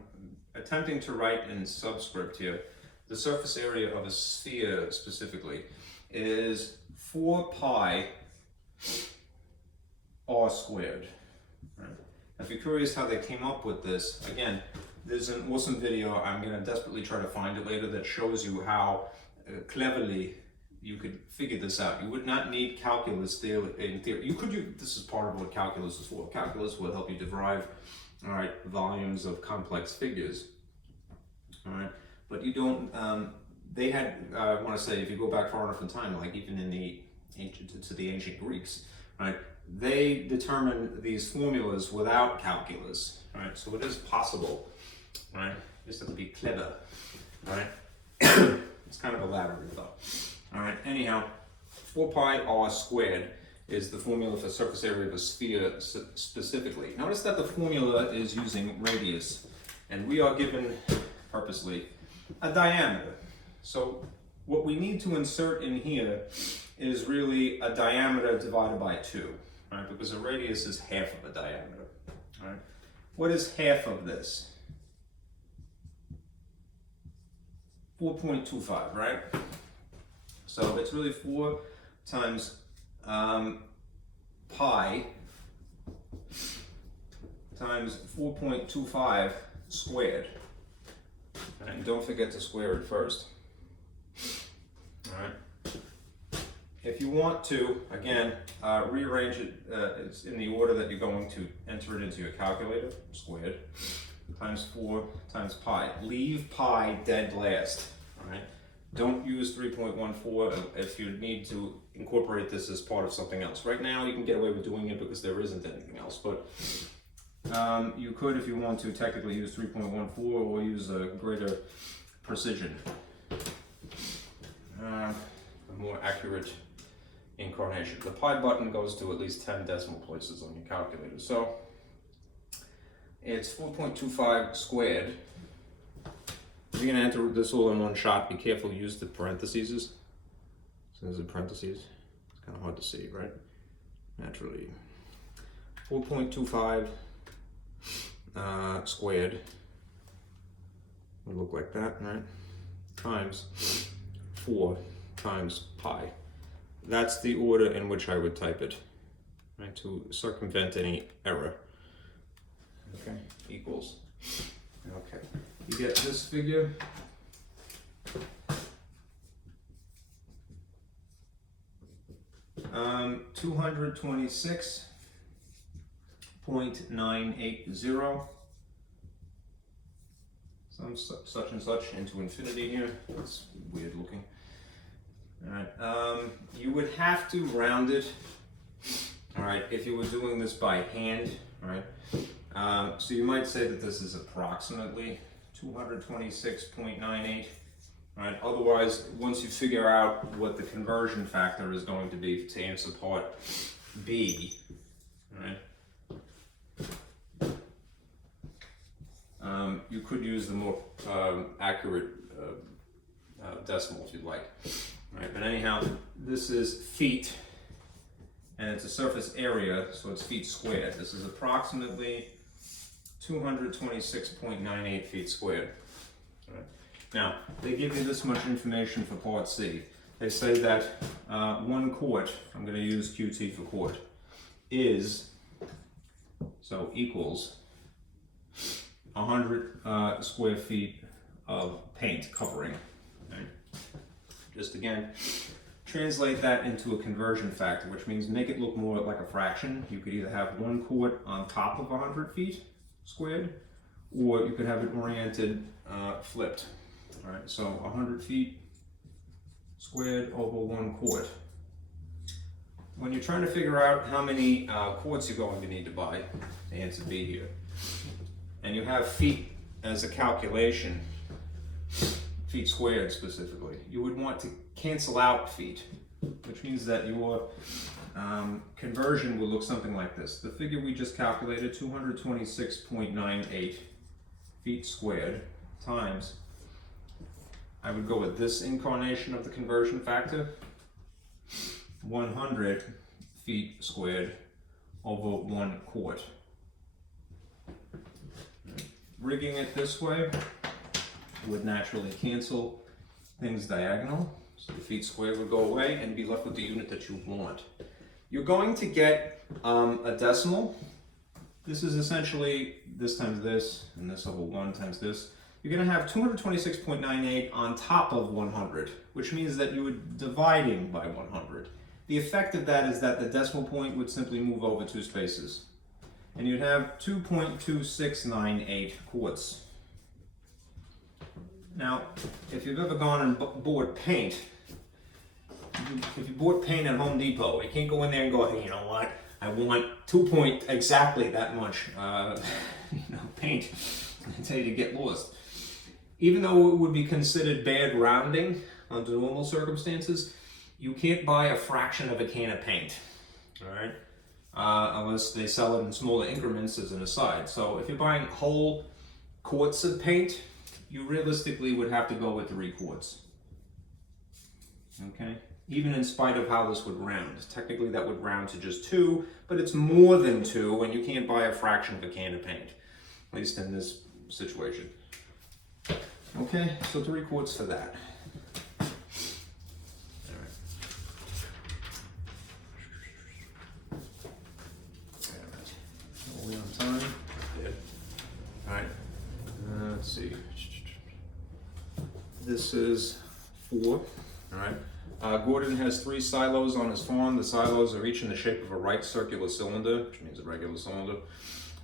attempting to write in subscript here, the surface area of a sphere specifically is 4 pi r squared. Right. If you're curious how they came up with this, again, there's an awesome video, I'm going to desperately try to find it later, that shows you how cleverly you could figure this out. You would not need calculus in theory. You could use, this is part of what calculus is for. Calculus will help you derive, all right, volumes of complex figures. All right, but you don't, they had, I want to say, if you go back far enough in time, like even in the ancient Greeks, right? They determined these formulas without calculus, right? So it is possible, right? You just have to be clever, right? It's kind of elaborate though. All right. Anyhow, 4 pi r squared is the formula for surface area of a sphere specifically. Notice that the formula is using radius, and we are given purposely a diameter. So what we need to insert in here is really a diameter divided by 2, right? Because a radius is half of a diameter, right? What is half of this? 4.25, right? So it's really 4 times pi times 4.25 squared. And don't forget to square it first. All right. If you want to, again, rearrange it it's in the order that you're going to enter it into your calculator, squared, times 4 times pi. Leave pi dead last, all right? Don't use 3.14 if you need to incorporate this as part of something else. Right now, you can get away with doing it because there isn't anything else, but you could, if you want to, technically use 3.14 or use a greater precision, a more accurate incarnation. The pi button goes to at least 10 decimal places on your calculator. So it's 4.25 squared. If you're going to enter this all in one shot, be careful to use the parentheses. So there's a parentheses. It's kind of hard to see, right? Naturally. 4.25 squared would look like that, right? Times 4 times pi. That's the order in which I would type it, right? To circumvent any error. Okay, equals. Okay, you get this figure. Um, 226.980. Some such and such into infinity here. That's weird looking. All right, you would have to round it. All right, if you were doing this by hand, all right. So you might say that this is approximately 226.98. Right. Otherwise, once you figure out what the conversion factor is going to be to answer part B, right, you could use the more accurate decimal if you'd like. Right. But anyhow, this is feet, and it's a surface area, so it's feet squared. This is approximately 226.98 feet squared. Right. Now, they give you this much information for part C. They say that 1 quart, I'm going to use QT for quart, is, so equals 100 square feet of paint covering. Okay. Just again, translate that into a conversion factor, which means make it look more like a fraction. You could either have 1 quart on top of 100 feet squared, or you could have it oriented flipped. All right, so 100 feet squared over 1 quart. When you're trying to figure out how many quarts you're going to need to buy, the answer B here, and you have feet as a calculation, feet squared specifically, you would want to cancel out feet, which means that your conversion will look something like this. The figure we just calculated, 226.98 feet squared, times, I would go with this incarnation of the conversion factor, 100 feet squared over 1 quart. Rigging it this way would naturally cancel things diagonal, so the feet squared would go away and be left with the unit that you want. You're going to get a decimal. This is essentially this times this, and this over 1 times this. You're going to have 226.98 on top of 100, which means that you would dividing by 100. The effect of that is that the decimal point would simply move over 2 spaces. And you'd have 2.2698 quarts. Now, if you've ever gone and bought paint, if you bought paint at Home Depot, you can't go in there and go, hey, you know what? I want 2 point exactly that much paint until you get lost. Even though it would be considered bad rounding under normal circumstances, you can't buy a fraction of a can of paint, all right? Unless they sell it in smaller increments as an aside. So if you're buying whole quarts of paint, you realistically would have to go with 3 quarts. okay? Even in spite of how this would round. Technically that would round to just 2, but it's more than 2 when you can't buy a fraction of a can of paint, at least in this situation. Okay, so 3/4 for that. All right. Are we on time? Yeah. All right, let's see. This is 4, all right? Gordon has 3 silos on his farm. The silos are each in the shape of a right circular cylinder, which means a regular cylinder.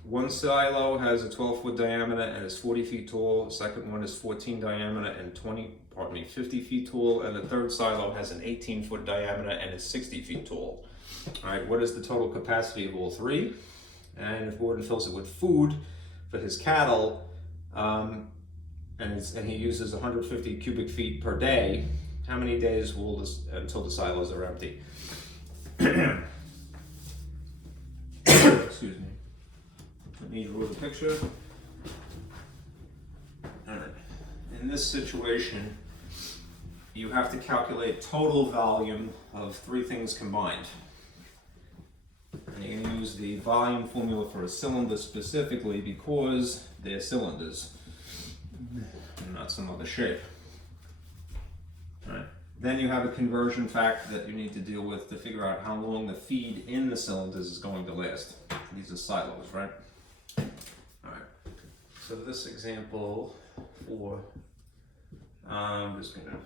One silo has a 12-foot diameter and is 40 feet tall. The second one is 14 diameter and 50 feet tall. And the third silo has an 18-foot diameter and is 60 feet tall. All right, what is the total capacity of all 3? And if Gordon fills it with food for his cattle, and he uses 150 cubic feet per day, how many days will this until the silos are empty? Excuse me. Let me draw the picture. All right. In this situation, you have to calculate total volume of 3 things combined. And you're going to use the volume formula for a cylinder specifically because they're cylinders, and not some other shape. Right. Then you have a conversion factor that you need to deal with to figure out how long the feed in the cylinders is going to last. These are silos, right? All right. So this example 4, I'm just going to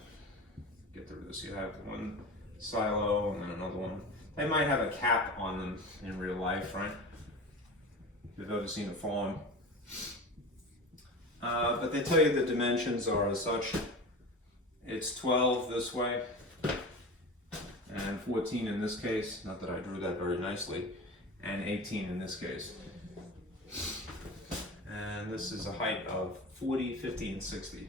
get through this. You have one silo and then another one. They might have a cap on them in real life, right? If you've ever seen a farm. But they tell you the dimensions are as such. It's 12 this way, and 14 in this case, not that I drew that very nicely, and 18 in this case. And this is a height of 40, 50, and 60.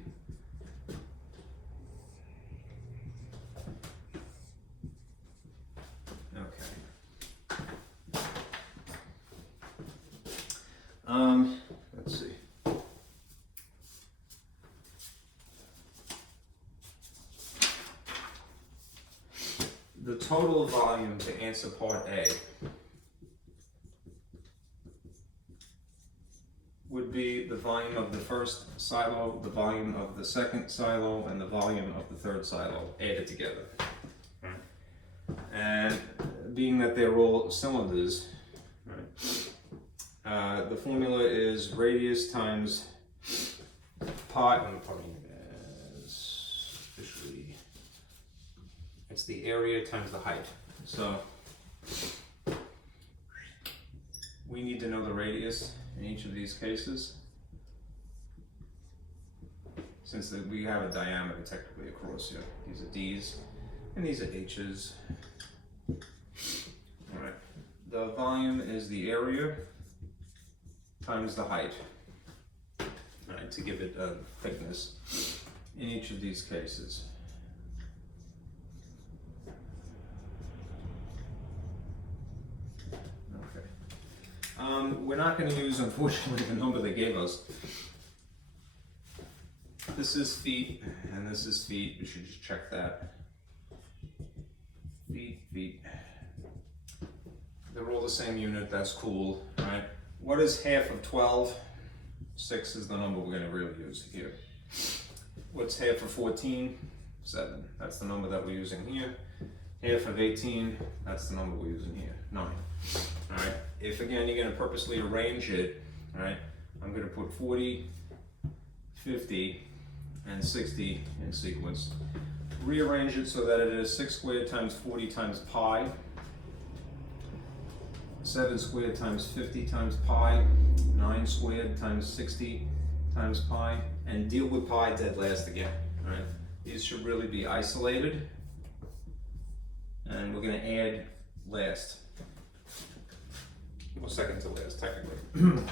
Let's see. The total volume to answer part A would be the volume of the first silo, the volume of the second silo, and the volume of the third silo added together. And being that they're all cylinders, right, the formula is radius times pi, it's the area times the height. So we need to know the radius in each of these cases, since we have a diameter technically across here. These are D's and these are H's. All right. The volume is the area times the height, right, to give it a thickness in each of these cases. Okay. We're not going to use, unfortunately, the number they gave us. This is feet, and this is feet. We should just check that. Feet. They're all the same unit. That's cool, right? What is half of 12? 6 is the number we're going to really use here. What's half of 14? 7. That's the number that we're using here. Half of 18, that's the number we're using here. 9. All right. If again you're going to purposely arrange it, all right, I'm going to put 40, 50, and 60 in sequence. Rearrange it so that it is 6 squared times 40 times pi. 7 squared times 50 times pi, 9 squared times 60 times pi, and deal with pi dead last again. All right? These should really be isolated, and we're going to add last, well, second to last technically.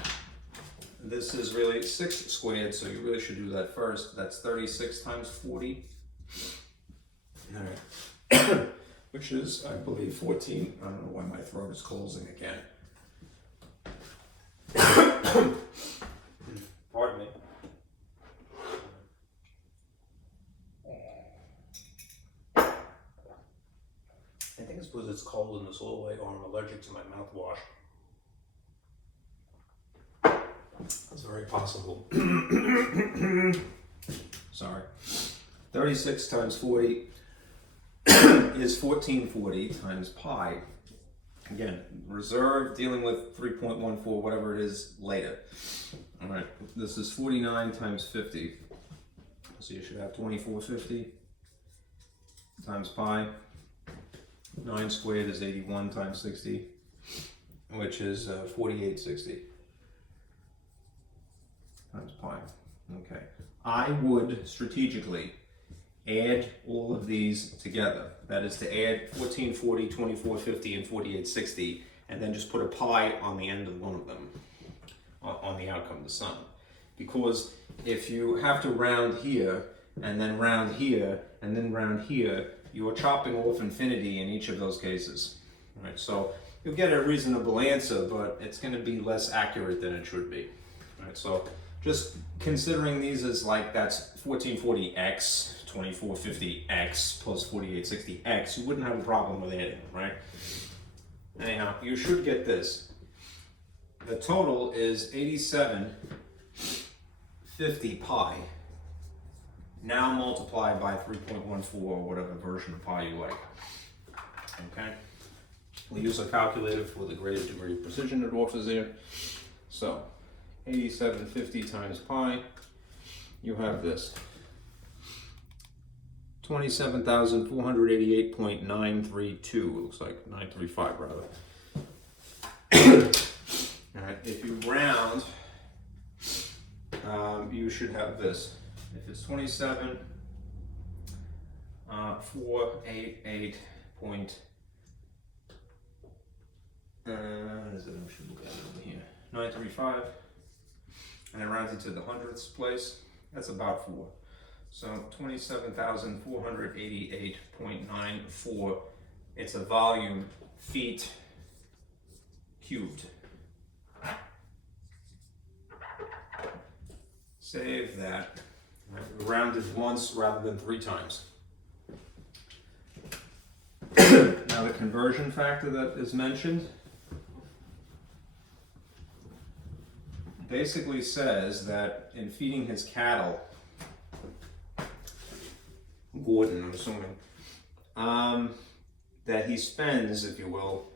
This is really 6 squared, so you really should do that first. That's 36 times 40. All right. Which is, I believe, 14. I don't know why my throat is closing again. Pardon me. think it's because it's cold in this hallway or I'm allergic to my mouthwash. That's very possible. Sorry. 36 times 40 is 1440 times pi. Again, reserve dealing with 3.14, whatever it is, later. All right, this is 49 times 50. So you should have 2450 times pi. 9 squared is 81 times 60, which is 4860 times pi. Okay. I would strategically add all of these together. That is to add 1440, 2450, and 4860, and then just put a pi on the end of one of them, on the outcome, the sum. Because if you have to round here, and then round here, and then round here, you are chopping off infinity in each of those cases. Right? So you'll get a reasonable answer, but it's going to be less accurate than it should be. Right? So just considering these as like that's 1440x, 2450x plus 4860x, you wouldn't have a problem with adding them, right? Anyhow, you should get this. The total is 8750 pi, now multiplied by 3.14 or whatever version of pi you like. Okay? We'll use a calculator for the greatest degree of precision it offers here. So 8750 times pi, you have this. 27,488.932, looks like 935 rather. Alright, if you round, you should have this. If it's 27,488 point, is it, I should look at it over here, 935, and it rounds it to the hundredths place, that's about 4. So 27,488.94, it's a volume feet cubed. Save that. Rounded once rather than 3 times. Now the conversion factor that is mentioned basically says that in feeding his cattle, Gordon, I'm assuming, that he spends, if you will,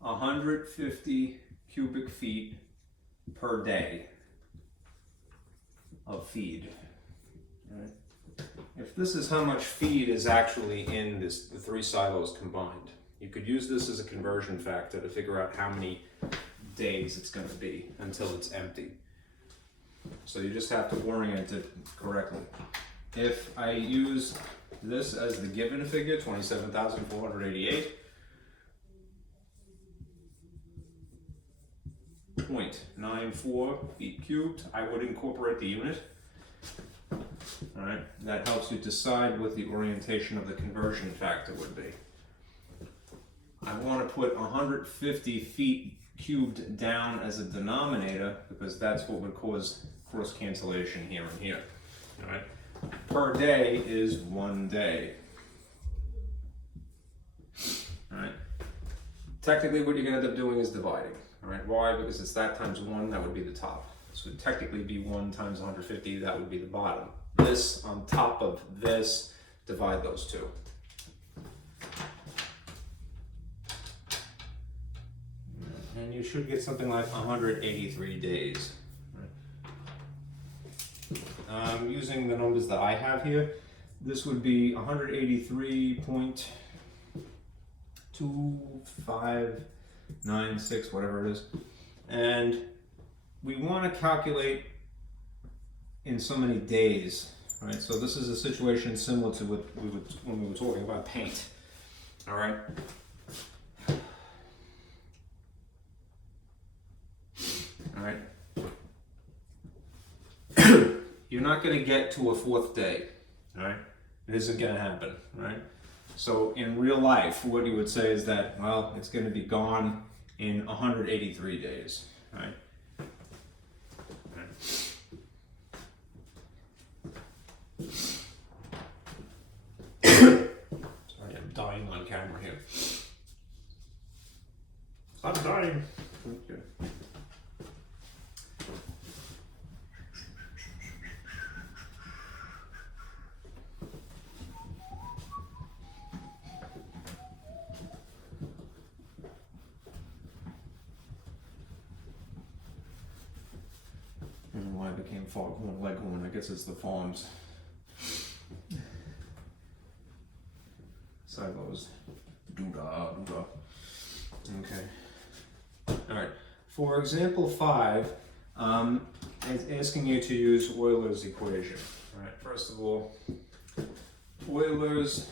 150 cubic feet per day of feed. Right? If this is how much feed is actually in the 3 silos combined, you could use this as a conversion factor to figure out how many days it's going to be until it's empty. So you just have to orient it correctly. If I use this as the given figure, 27,488.94 feet cubed, I would incorporate the unit. All right, that helps you decide what the orientation of the conversion factor would be. I want to put 150 feet cubed down as a denominator because that's what would cause cross cancellation here and here. All right. Per day is 1 day. All right. Technically, what you're going to end up doing is dividing. All right. Why? Because it's that times 1, that would be the top. So it would technically be 1 times 150, that would be the bottom. This on top of this, divide those two. And you should get something like 183 days. Using the numbers that I have here, this would be 183.2596, whatever it is. And we want to calculate in so many days, right? So this is a situation similar to what when we were talking about paint, all right? All right. You're not going to get to a 4th day, all right? It isn't going to happen, right? So in real life, what you would say is that, well, it's going to be gone in 183 days, right? All right. Sorry, I'm dying on on camera here. I'm dying. Okay. I don't know why it became foghorn leghorn. I guess it's the farms. Silos. Doodah, doodah. Okay. Alright. For example 5, it's asking you to use Euler's equation. Alright, first of all, Euler's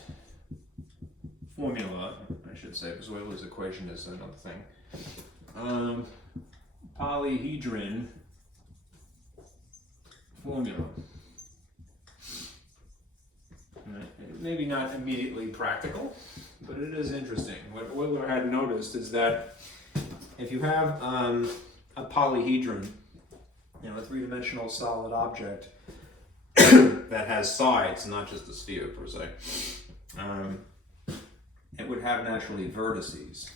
formula, I should say, because Euler's equation is another thing. Polyhedron formula. Maybe not immediately practical, but it is interesting. What Euler had noticed is that if you have a polyhedron, a three-dimensional solid object that has sides, not just a sphere per se, it would have naturally vertices.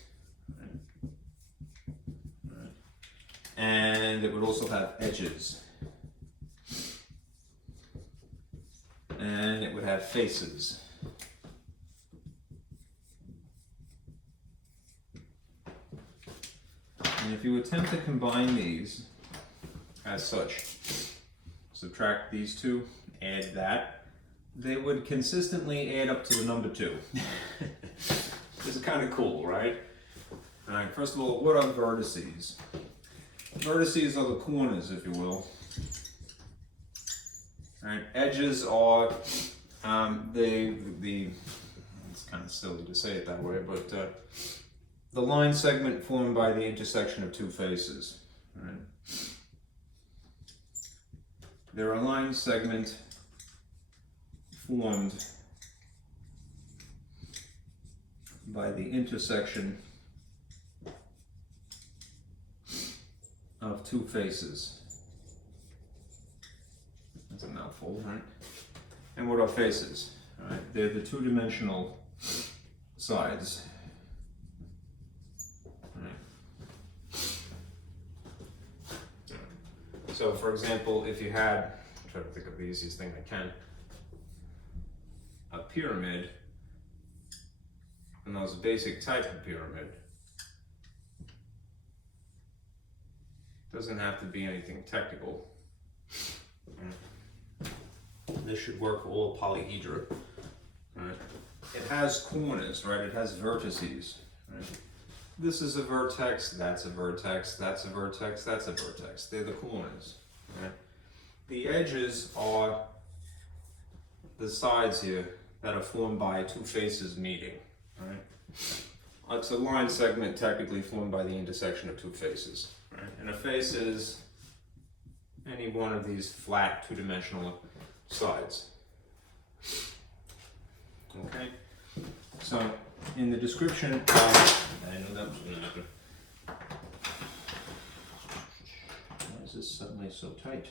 And it would also have edges. And it would have faces. And if you attempt to combine these as such, subtract these two, add that, they would consistently add up to the number 2. This is kind of cool, right? Alright, first of all, what are vertices? Vertices are the corners, if you will. Right. Edges are it's kind of silly to say it that way, but the line segment formed by the intersection of two faces. Right. There are line segment formed by the intersection of two faces. That's a mouthful, right? And what are faces? Right? They're the two-dimensional sides. Right. So, for example, if you had, I'm trying to think of the easiest thing I can, a pyramid, and that was a basic type of pyramid. Doesn't have to be anything technical. This should work for all polyhedra. Right? It has corners, right? It has vertices. Right? This is a vertex, that's a vertex, that's a vertex, that's a vertex. They're the corners. Right? The edges are the sides here that are formed by two faces meeting. Right? It's a line segment technically formed by the intersection of two faces. Right? And a face is any one of these flat two-dimensional sides. Okay, so in the description, I know that was going to happen. Why is this suddenly so tight?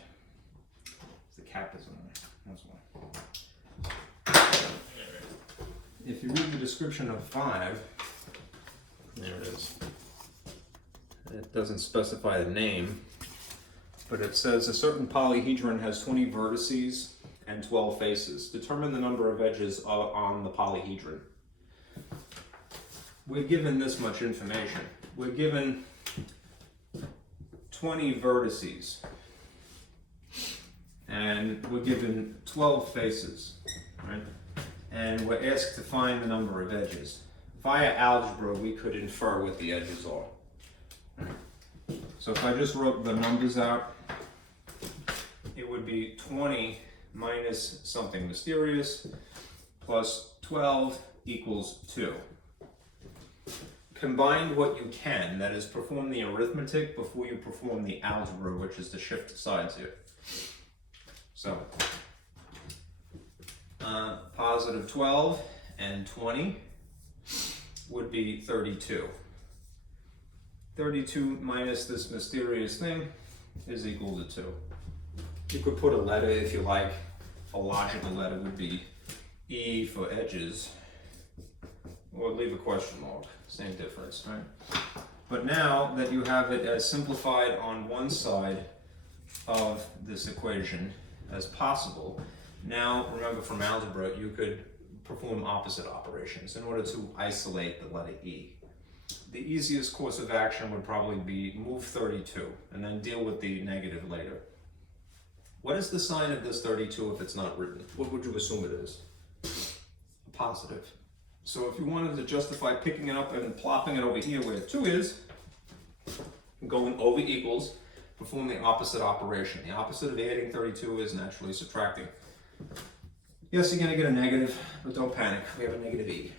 The cap is on there, that's why. If you read the description of 5, there it is. It doesn't specify the name, but it says a certain polyhedron has 20 vertices and 12 faces. Determine the number of edges on the polyhedron. We're given this much information. We're given 20 vertices, and we're given 12 faces, right? And we're asked to find the number of edges. Via algebra, we could infer what the edges are. Right? So if I just wrote the numbers out, it would be 20 minus something mysterious plus 12 equals 2. Combine what you can, that is, perform the arithmetic before you perform the algebra, which is to shift the sides here. So, positive 12 and 20 would be 32. 32 minus this mysterious thing is equal to 2. You could put a letter if you like. A logical letter would be E for edges, or leave a question mark, same difference, right? But now that you have it as simplified on one side of this equation as possible, now remember from algebra you could perform opposite operations in order to isolate the letter E. The easiest course of action would probably be move 32 and then deal with the negative later. What is the sign of this 32 if it's not written? What would you assume it is? A positive. So if you wanted to justify picking it up and plopping it over here where 2 is, going over equals, perform the opposite operation. The opposite of adding 32 is naturally subtracting. Yes, you're going to get a negative, but don't panic. We have a negative E.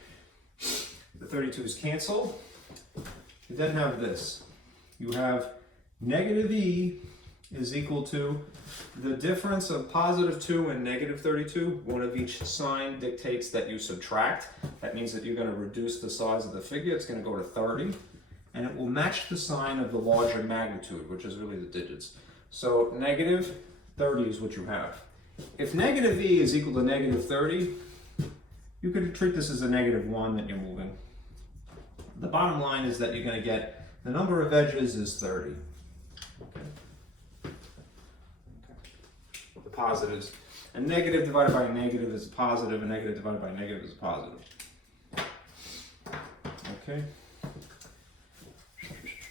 The 32's cancel. You then have this. You have negative E is equal to the difference of positive 2 and negative 32. One of each sign dictates that you subtract. That means that you're going to reduce the size of the figure. It's going to go to 30. And it will match the sign of the larger magnitude, which is really the digits. So negative 30 is what you have. If negative E is equal to negative 30, you could treat this as a negative 1 that you're moving. The bottom line is that you're going to get the number of edges is 30. Okay. The positives. A negative divided by a negative is a positive. A negative divided by a negative is a positive. Okay.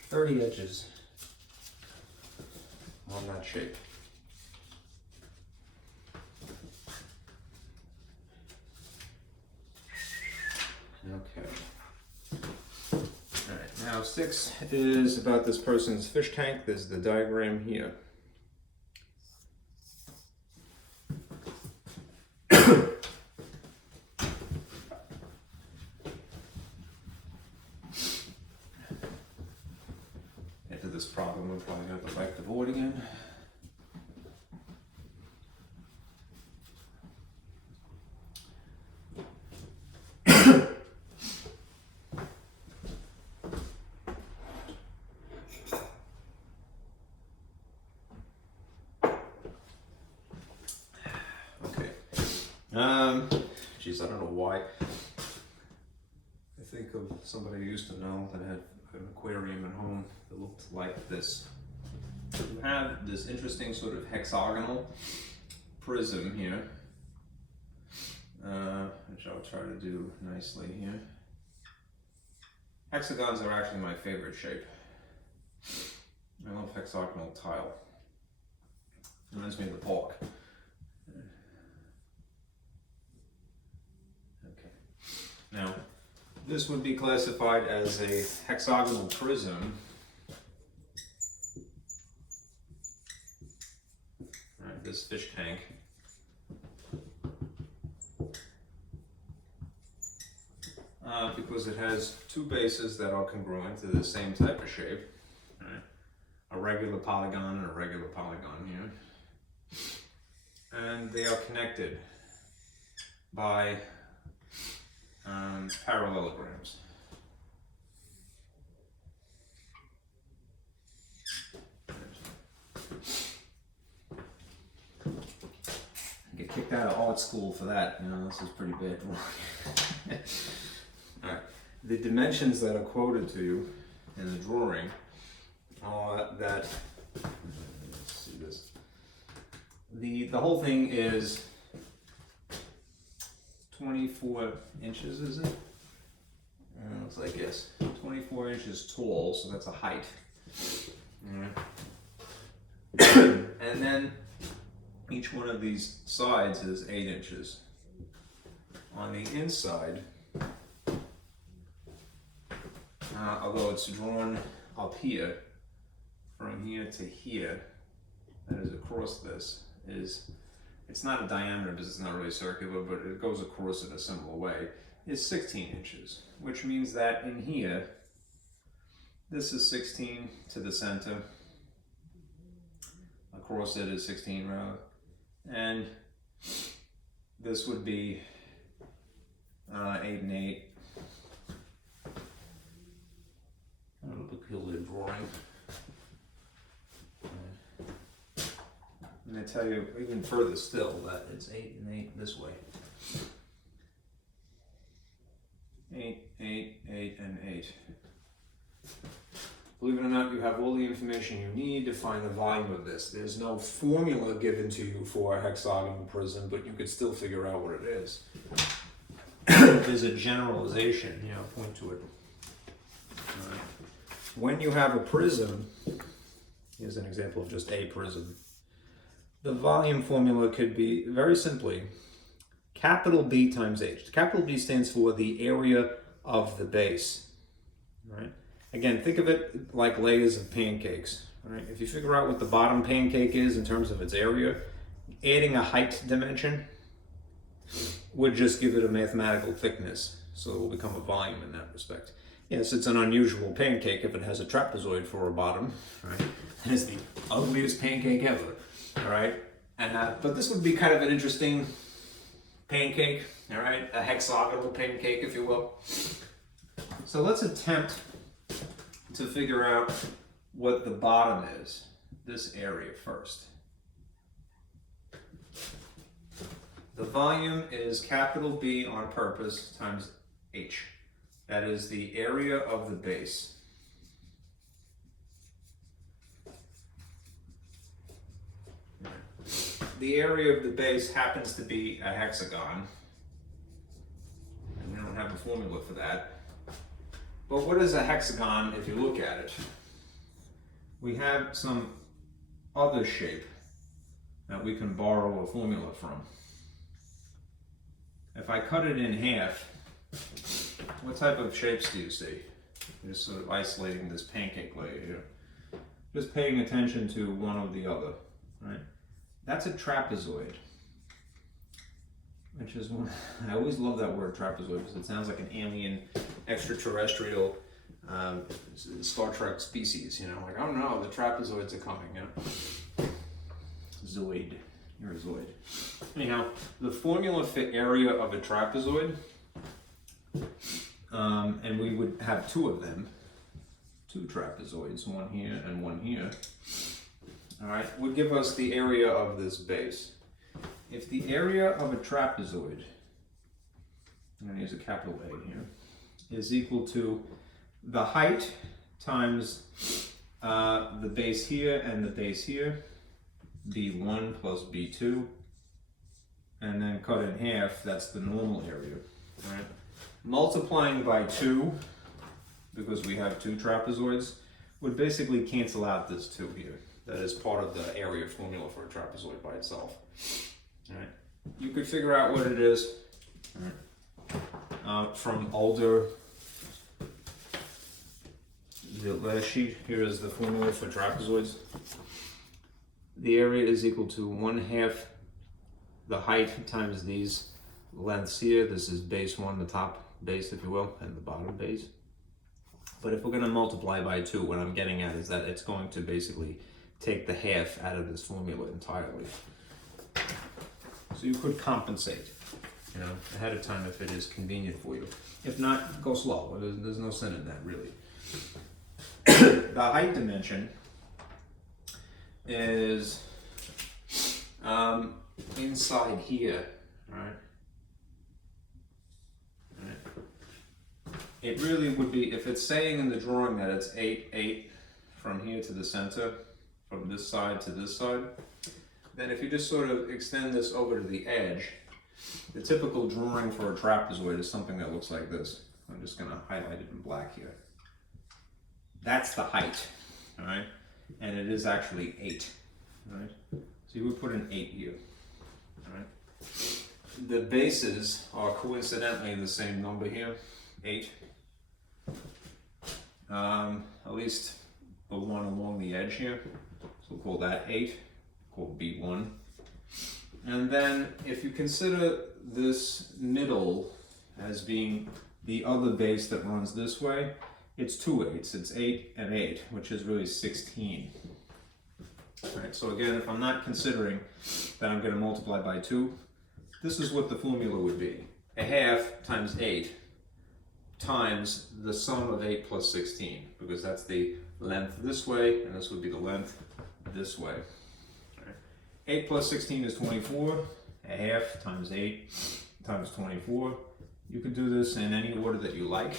30 edges on that shape. Okay. All right, now 6 is about this person's fish tank. There's the diagram here. Into this problem, we're probably going to go back to void again. Geez, I don't know why. I think of somebody I used to know that had an aquarium at home that looked like this. You have this interesting sort of hexagonal prism here, which I'll try to do nicely here. Hexagons are actually my favorite shape. I love hexagonal tile. Reminds me of the park. Now, this would be classified as a hexagonal prism. Right, this fish tank. Because it has 2 bases that are congruent to the same type of shape. Right? A regular polygon and a regular polygon here. And they are connected by parallelograms. Get kicked out of art school for that. You know, this is pretty bad. All right. The dimensions that are quoted to you in the drawing are that. Let's see this. The whole thing is 24 inches, is it? Looks like yes. 24 inches tall, so that's a height. And then each one of these sides is 8 inches. On the inside, although it's drawn up here, from here to here, that is across this, it's not a diameter because it's not really circular, but it goes across in a similar way, is 16 inches, which means that in here, this is 16 to the center, across it is 16 rather, and this would be 8 and 8. Kind of a peculiar drawing. And I tell you even further still that it's 8 and 8 this way. 8, 8, 8, and 8. Believe it or not, you have all the information you need to find the volume of this. There's no formula given to you for a hexagonal prism, but you could still figure out what it is. There's a generalization, you know, point to it. Right. When you have a prism, here's an example of just a prism. The volume formula could be, very simply, capital B times H. Capital B stands for the area of the base, right? Again, think of it like layers of pancakes, right? If you figure out what the bottom pancake is in terms of its area, adding a height dimension would just give it a mathematical thickness, so it will become a volume in that respect. Yes, it's an unusual pancake if it has a trapezoid for a bottom, right? It's the ugliest pancake ever, all right? But this would be kind of an interesting pancake, all right? A hexagonal pancake, if you will. So let's attempt to figure out what the bottom is, this area first. The volume is capital B on purpose times H. That is the area of the base. The area of the base happens to be a hexagon, and we don't have a formula for that. But what is a hexagon if you look at it? We have some other shape that we can borrow a formula from. If I cut it in half, what type of shapes do you see? Just sort of isolating this pancake layer here. Just paying attention to one or the other, right? That's a trapezoid, which is one, I always love that word trapezoid because it sounds like an alien, extraterrestrial Star Trek species, you know, like, oh no, the trapezoids are coming, you know. Zoid, you're a zoid. Anyhow, the formula for area of a trapezoid, and we would have two of them, two trapezoids, one here and one here, all right, would give us the area of this base. If the area of a trapezoid, I'm going to use a capital A here, is equal to the height times the base here and the base here, B1 plus B2, and then cut in half, that's the normal area. Right? Multiplying by 2, because we have two trapezoids, would basically cancel out this 2 here. That is part of the area formula for a trapezoid by itself. All right. You could figure out what it is from older. The last sheet here is the formula for trapezoids. The area is equal to 1/2 the height times these lengths here. This is base 1, the top base, if you will, and the bottom base. But if we're going to multiply by 2, what I'm getting at is that it's going to basically take the half out of this formula entirely. So you could compensate, you know, ahead of time if it is convenient for you. If not, go slow. There's no sin in that, really. The height dimension is inside here, right? It really would be, if it's saying in the drawing that it's 8, 8 from here to the center, from this side to this side, then if you just sort of extend this over to the edge, the typical drawing for a trapezoid is something that looks like this. I'm just going to highlight it in black here. That's the height, all right? And it is actually 8, all right? So you would put an 8 here, all right? The bases are coincidentally the same number here, 8. At least the one along the edge here. So we'll call that 8, called B1. And then if you consider this middle as being the other base that runs this way, it's 2 8s. It's 8 and 8, which is really 16. All right, so again, if I'm not considering that I'm going to multiply by 2, this is what the formula would be. 1/2 times 8 times the sum of 8 plus 16, because that's the length this way, and this would be the length this way. All right. 8 plus 16 is 24. 1/2 times 8 times 24 You could do this in any order that you like.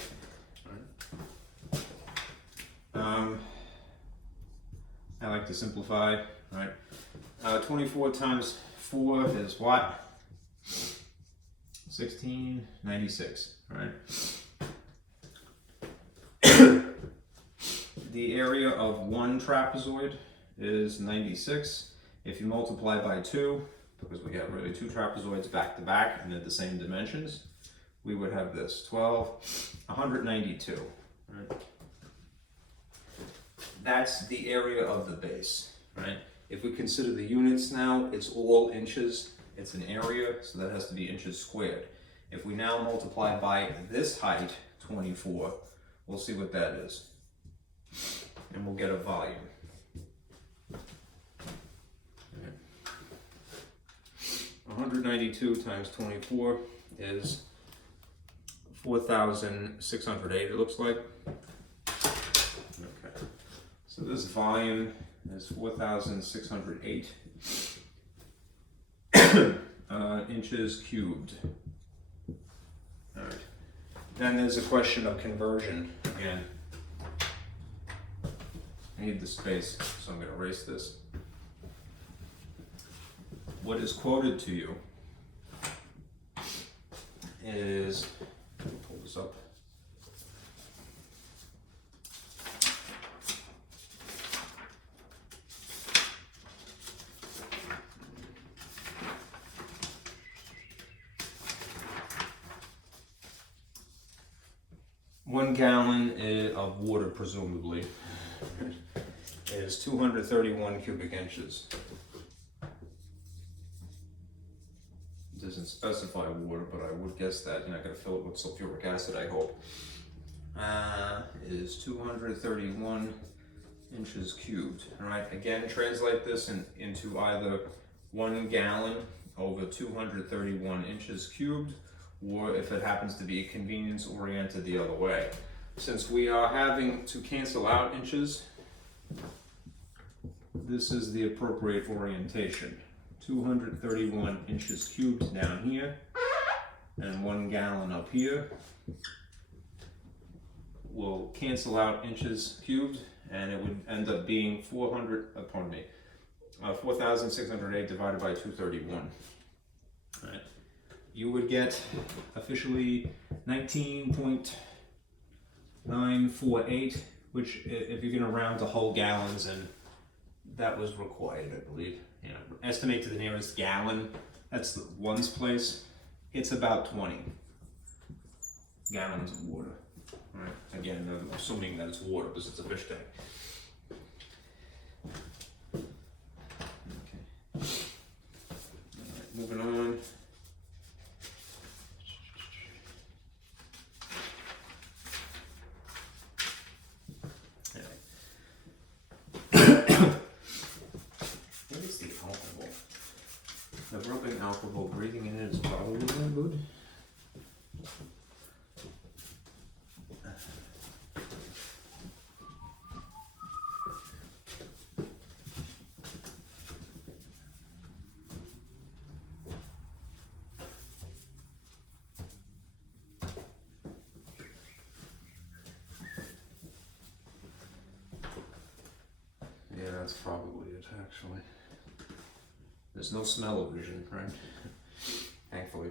I like to simplify, right? 24 times 4 is what? 1696, right? The area of one trapezoid is 96. If you multiply by 2, because we have really 2 trapezoids back to back and they're the same dimensions, we would have this 192, right? That's the area of the base, right? If we consider the units now, it's all inches. It's an area, so that has to be inches squared. If we now multiply by this height, 24, we'll see what that is. And we'll get a volume. Okay. 192 times 24 is 4,608, it looks like. Okay. So this volume is 4,608 inches cubed. All right. Then there's a question of conversion again. I need the space, so I'm going to erase this. What is quoted to you is, let me pull this up. One gallon of water, presumably, is 231 cubic inches. It doesn't specify water, but I would guess that. You're not going to fill it with sulfuric acid, I hope. Is 231 inches cubed. All right, again, translate this into either 1 gallon over 231 inches cubed, or if it happens to be convenience oriented, the other way. Since we are having to cancel out inches, this is the appropriate orientation. 231 inches cubed down here, and 1 gallon up here. We'll cancel out inches cubed, and it would end up being 4,608 divided by 231. All right. You would get officially 19.948, which if you're going to round to whole gallons, and that was required, I believe. You know, estimate to the nearest gallon, that's the ones place, it's about 20 gallons of water. All right. Again, I'm assuming that it's water because it's a fish tank. Okay. All right, moving on. Rubbing alcohol, breathing in it is probably not good. Yeah, that's probably it, actually. There's no smell-o-vision, right? Thankfully.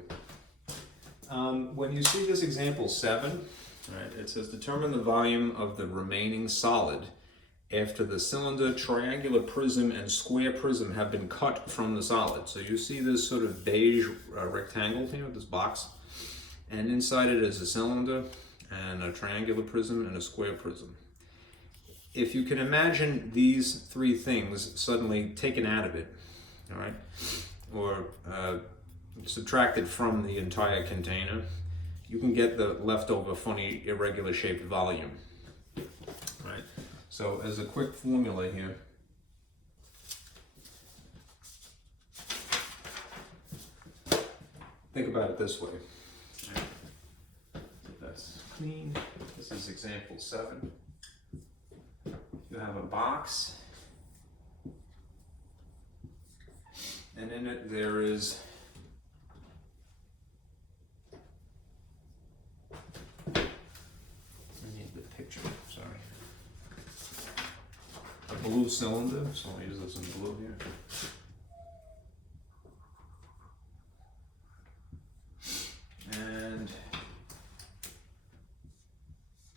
When you see this example 7, right, it says determine the volume of the remaining solid after the cylinder, triangular prism, and square prism have been cut from the solid. So you see this sort of beige rectangle here, this box, and inside it is a cylinder and a triangular prism and a square prism. If you can imagine these 3 things suddenly taken out of it, all right, or subtracted from the entire container, you can get the leftover funny irregular shaped volume. Right. So as a quick formula here, think about it this way. Right. That's clean. This is example 7. You have a box, and in it there is blue cylinder, so I'll use this in blue here. And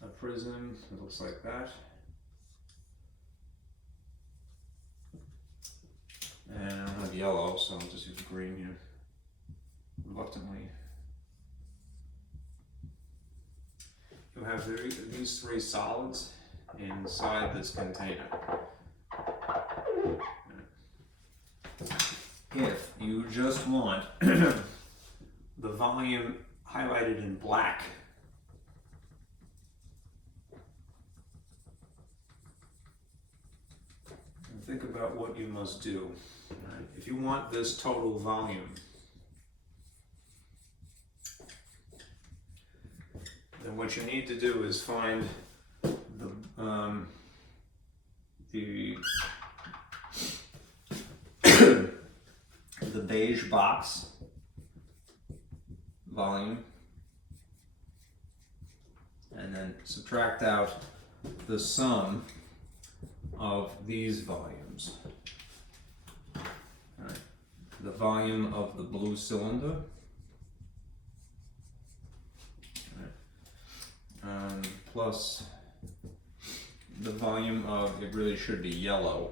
a prism that looks like that. And I don't have yellow, so I'll just use green here, reluctantly. You have these three solids inside this container. If you just want the volume highlighted in black, and think about what you must do. Right? If you want this total volume, then what you need to do is find the beige box volume, and then subtract out the sum of these volumes. All right. The volume of the blue cylinder, plus the volume of, it really should be yellow,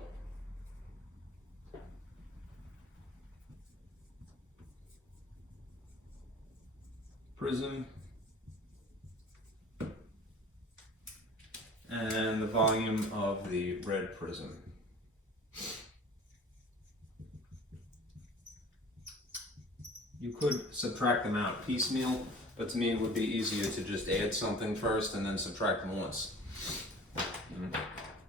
prism, and the volume of the red prism. You could subtract them out piecemeal, but to me it would be easier to just add something first and then subtract them once.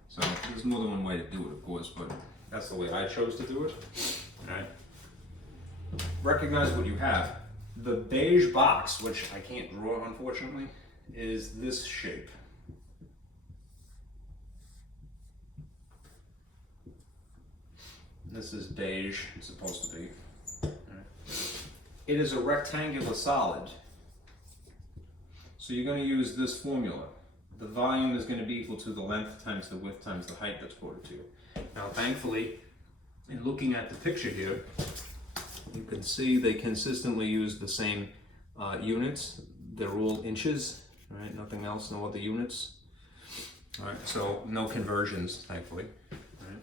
So there's more than one way to do it, of course, but that's the way I chose to do it. All right. Recognize what you have. The beige box, which I can't draw unfortunately, is this shape. This is beige, it's supposed to be. All right. It is a rectangular solid. So you're going to use this formula. The volume is going to be equal to the length times the width times the height that's quoted to you. Now thankfully, in looking at the picture here, you can see they consistently use the same units. They're all inches, right? Nothing else, no other units. All right, so no conversions, thankfully. All right.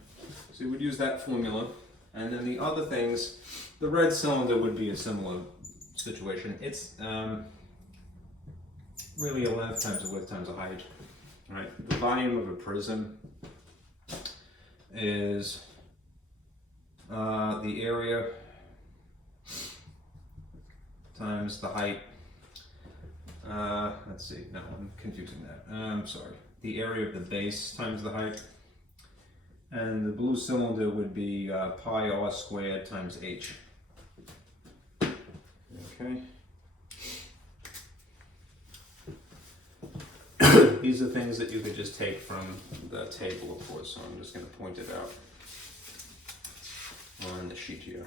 So you would use that formula. And then the other things, the red cylinder would be a similar situation. It's really a length times a width times a height. All right. The volume of a prism is the area times the height. Let's see, no, I'm confusing that. I'm sorry. The area of the base times the height. And the blue cylinder would be pi r squared times h. Okay. These are things that you could just take from the table, of course, so I'm just going to point it out on the sheet here.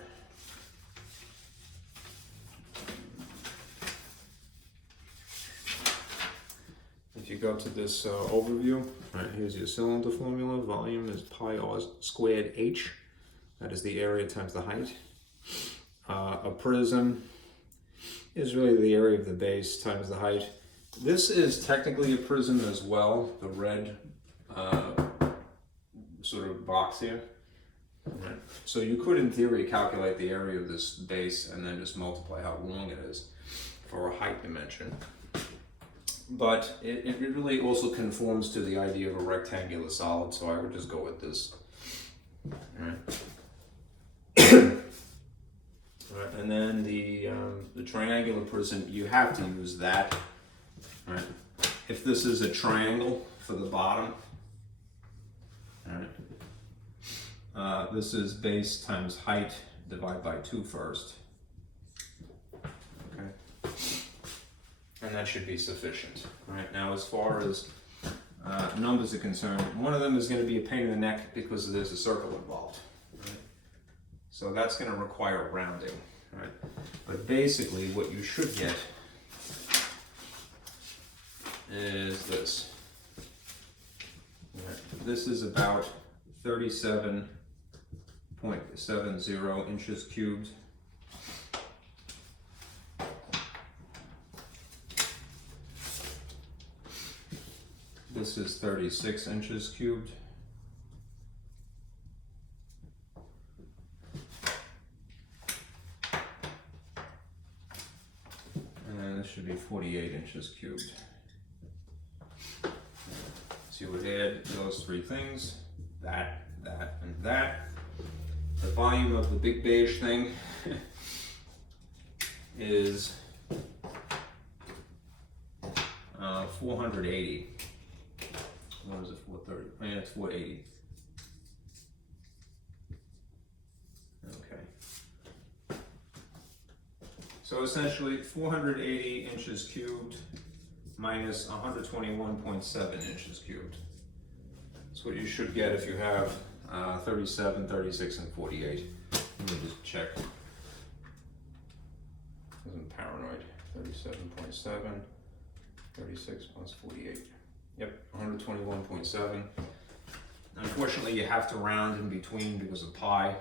If you go to this overview, right, here's your cylinder formula. Volume is pi r squared h. That is the area times the height. A prism is really the area of the base times the height. This is technically a prism as well, the red sort of box here. Right. So you could, in theory, calculate the area of this base and then just multiply how long it is for a height dimension. But it really also conforms to the idea of a rectangular solid, so I would just go with this. All right. All right. And then the triangular prism, you have to use that. All right. If this is a triangle for the bottom, all right. This is base times height divided by 2 first. Okay. And that should be sufficient. All right. Now, as far as numbers are concerned, one of them is going to be a pain in the neck because there's a circle involved. Right? So that's going to require rounding. Right? But basically, what you should get is this. Right? This is about 37.70 inches cubed. This is 36 inches cubed. And this should be 48 inches cubed. So you would add those three things, that, and that. The volume of the big beige thing is 480. What is it, 430? Oh, yeah, it's 480. Okay. So essentially 480 inches cubed minus 121.7 inches cubed. That's what you should get if you have 37, 36, and 48. Let me just check. I'm paranoid. 37.7, 36 plus 48. Yep, 121.7. Unfortunately, you have to round in between because of pi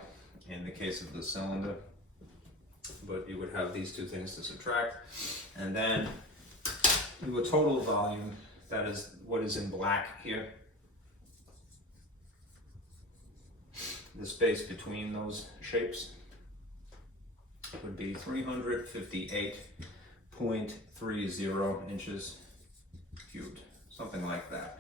in the case of the cylinder. But you would have these two things to subtract. And then your total volume, that is what is in black here. The space between those shapes would be 358.30 inches cubed, something like that.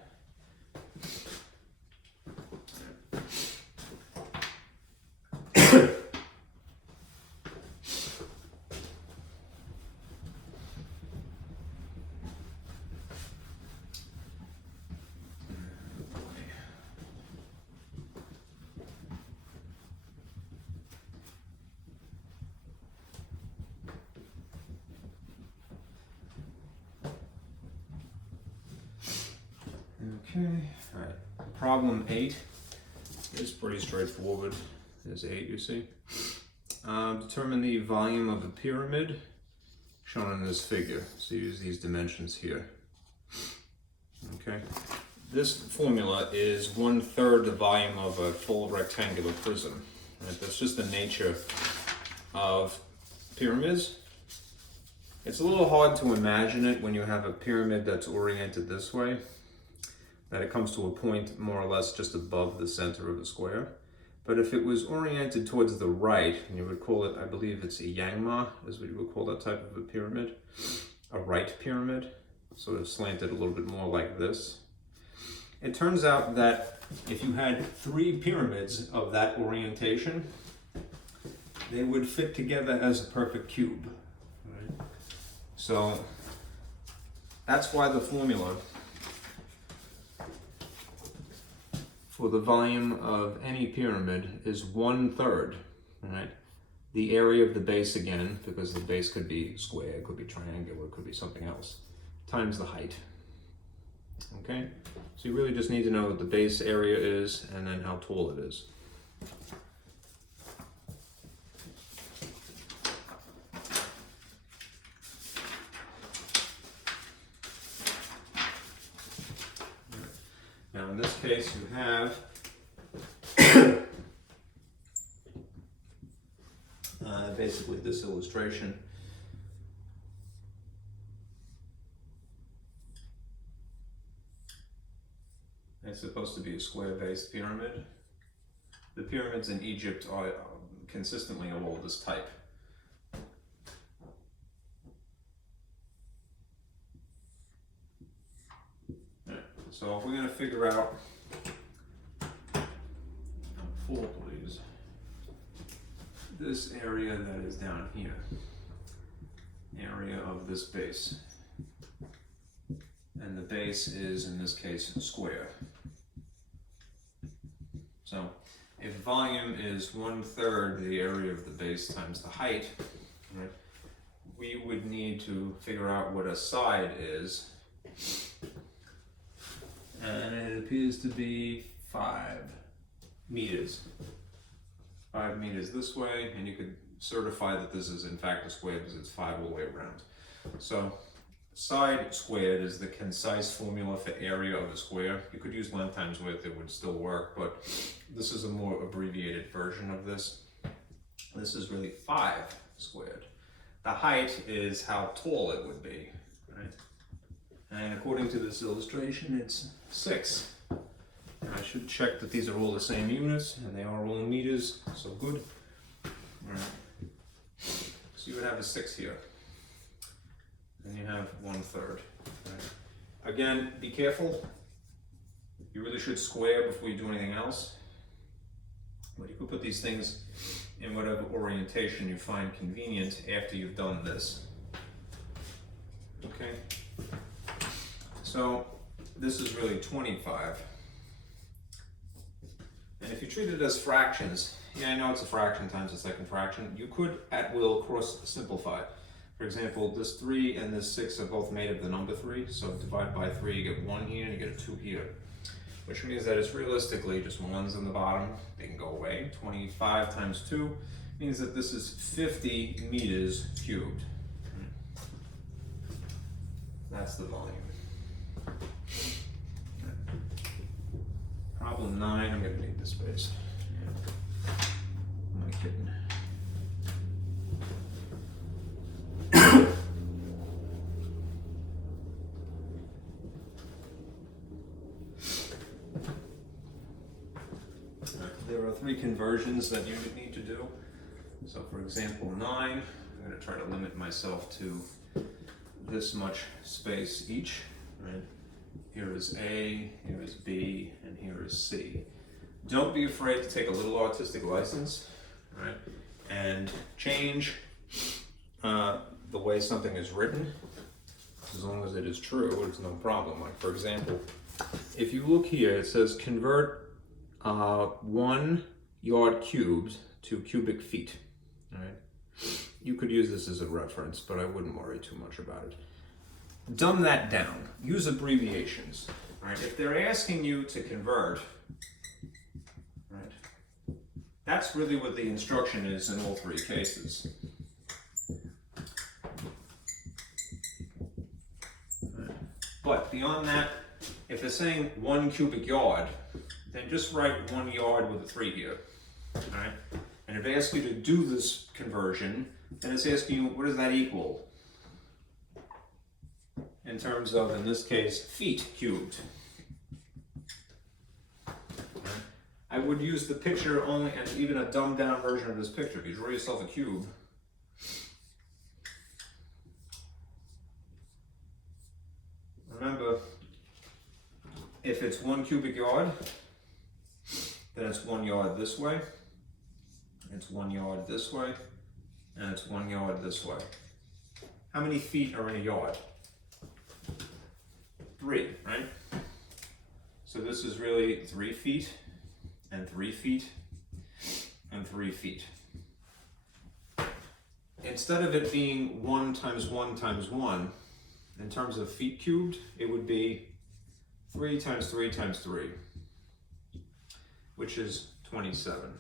Okay, all right. Problem 8 is pretty straightforward. There's 8, you see. Determine the volume of a pyramid shown in this figure. So use these dimensions here. Okay. This formula is 1/3 the volume of a full rectangular prism. Right? That's just the nature of pyramids. It's a little hard to imagine it when you have a pyramid that's oriented this way, that it comes to a point more or less just above the center of the square. But if it was oriented towards the right, and you would call it, I believe it's a yangma, is what you would call that type of a pyramid, a right pyramid, sort of slanted a little bit more like this. It turns out that if you had 3 pyramids of that orientation, they would fit together as a perfect cube. Right? So that's why the formula for the volume of any pyramid is 1/3, right? The area of the base again, because the base could be square, it could be triangular, it could be something else, times the height. Okay? So you really just need to know what the base area is and then how tall it is. Now in this case you have basically this illustration. It's supposed to be a square-based pyramid. The pyramids in Egypt are consistently all this type. So if we're going to figure out, please, this area that is down here, area of this base, and the base is, in this case, square. So if volume is 1/3 the area of the base times the height, right, we would need to figure out what a side is. And it appears to be 5 meters. 5 meters this way, and you could certify that this is in fact a square because it's 5 all the way around. So side squared is the concise formula for area of a square. You could use length times width, it would still work, but this is a more abbreviated version of this. This is really 5 squared. The height is how tall it would be, right? And according to this illustration, it's 6. And I should check that these are all the same units, and they are all meters, so good. All right. So you would have a 6 here. And you have 1/3. Right. Again, be careful. You really should square before you do anything else. But you could put these things in whatever orientation you find convenient after you've done this. Okay? So this is really 25. And if you treat it as fractions, yeah, I know it's a fraction times a second fraction, you could at will cross simplify. For example, this 3 and this 6 are both made of the number 3, so divide by 3, you get 1 here and you get a 2 here. Which means that it's realistically just 1s in the bottom, they can go away. 25 times 2 means that this is 50 meters cubed. That's the volume. Problem 9, I'm going to need this space. Yeah. I'm only kidding. There are 3 conversions that you would need to do. So for example 9, I'm going to try to limit myself to this much space each. Right? Here is A, here is B, and here is C. Don't be afraid to take a little artistic license, right? And change the way something is written. As long as it is true, it's no problem. Like for example, if you look here, it says convert 1 yard cubed to cubic feet. All right? You could use this as a reference, but I wouldn't worry too much about it. Dumb that down. Use abbreviations. Right? If they're asking you to convert, right, that's really what the instruction is in all 3 cases. Right. But beyond that, if they're saying 1 cubic yard, then just write 1 yard with a 3 here. Right? And if they ask you to do this conversion, then it's asking you, what does that equal? In terms of, in this case, feet cubed. I would use the picture only, and even a dumbed down version of this picture. If you draw yourself a cube, remember, if it's 1 cubic yard, then it's 1 yard this way, it's 1 yard this way, and it's 1 yard this way. How many feet are in a yard? 3, right? So this is really 3 feet, and 3 feet, and 3 feet. Instead of it being 1 times 1 times 1, in terms of feet cubed, it would be 3 times 3 times 3, which is 27.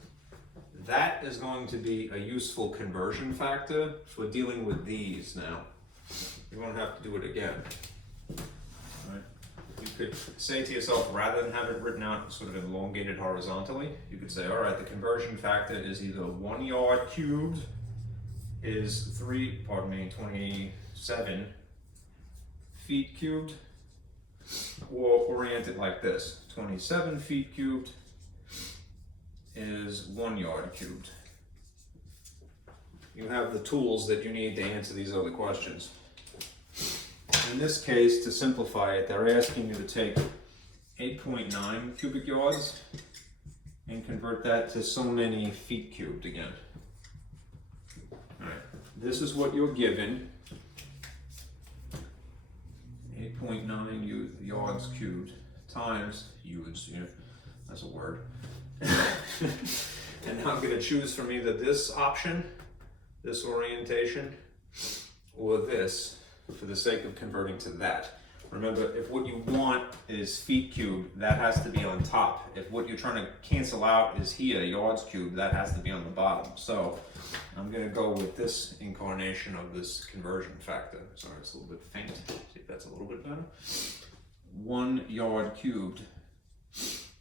That is going to be a useful conversion factor for dealing with these now. You won't have to do it again. Right? You could say to yourself, rather than have it written out sort of elongated horizontally, you could say, all right, the conversion factor is either 1 yard cubed is 27 feet cubed, or orient it like this, 27 feet cubed is 1 yard cubed. You have the tools that you need to answer these other questions. In this case, to simplify it, they're asking you to take 8.9 cubic yards and convert that to so many feet cubed again. All right, this is what you're given. 8.9 yards cubed times yards, yeah, that's a word. And now I'm going to choose from either this option, this orientation, or this, for the sake of converting to that. Remember, if what you want is feet cubed, that has to be on top. If what you're trying to cancel out is here, yards cubed, that has to be on the bottom. So I'm going to go with this incarnation of this conversion factor. Sorry, it's a little bit faint. See if that's a little bit better. 1 yard cubed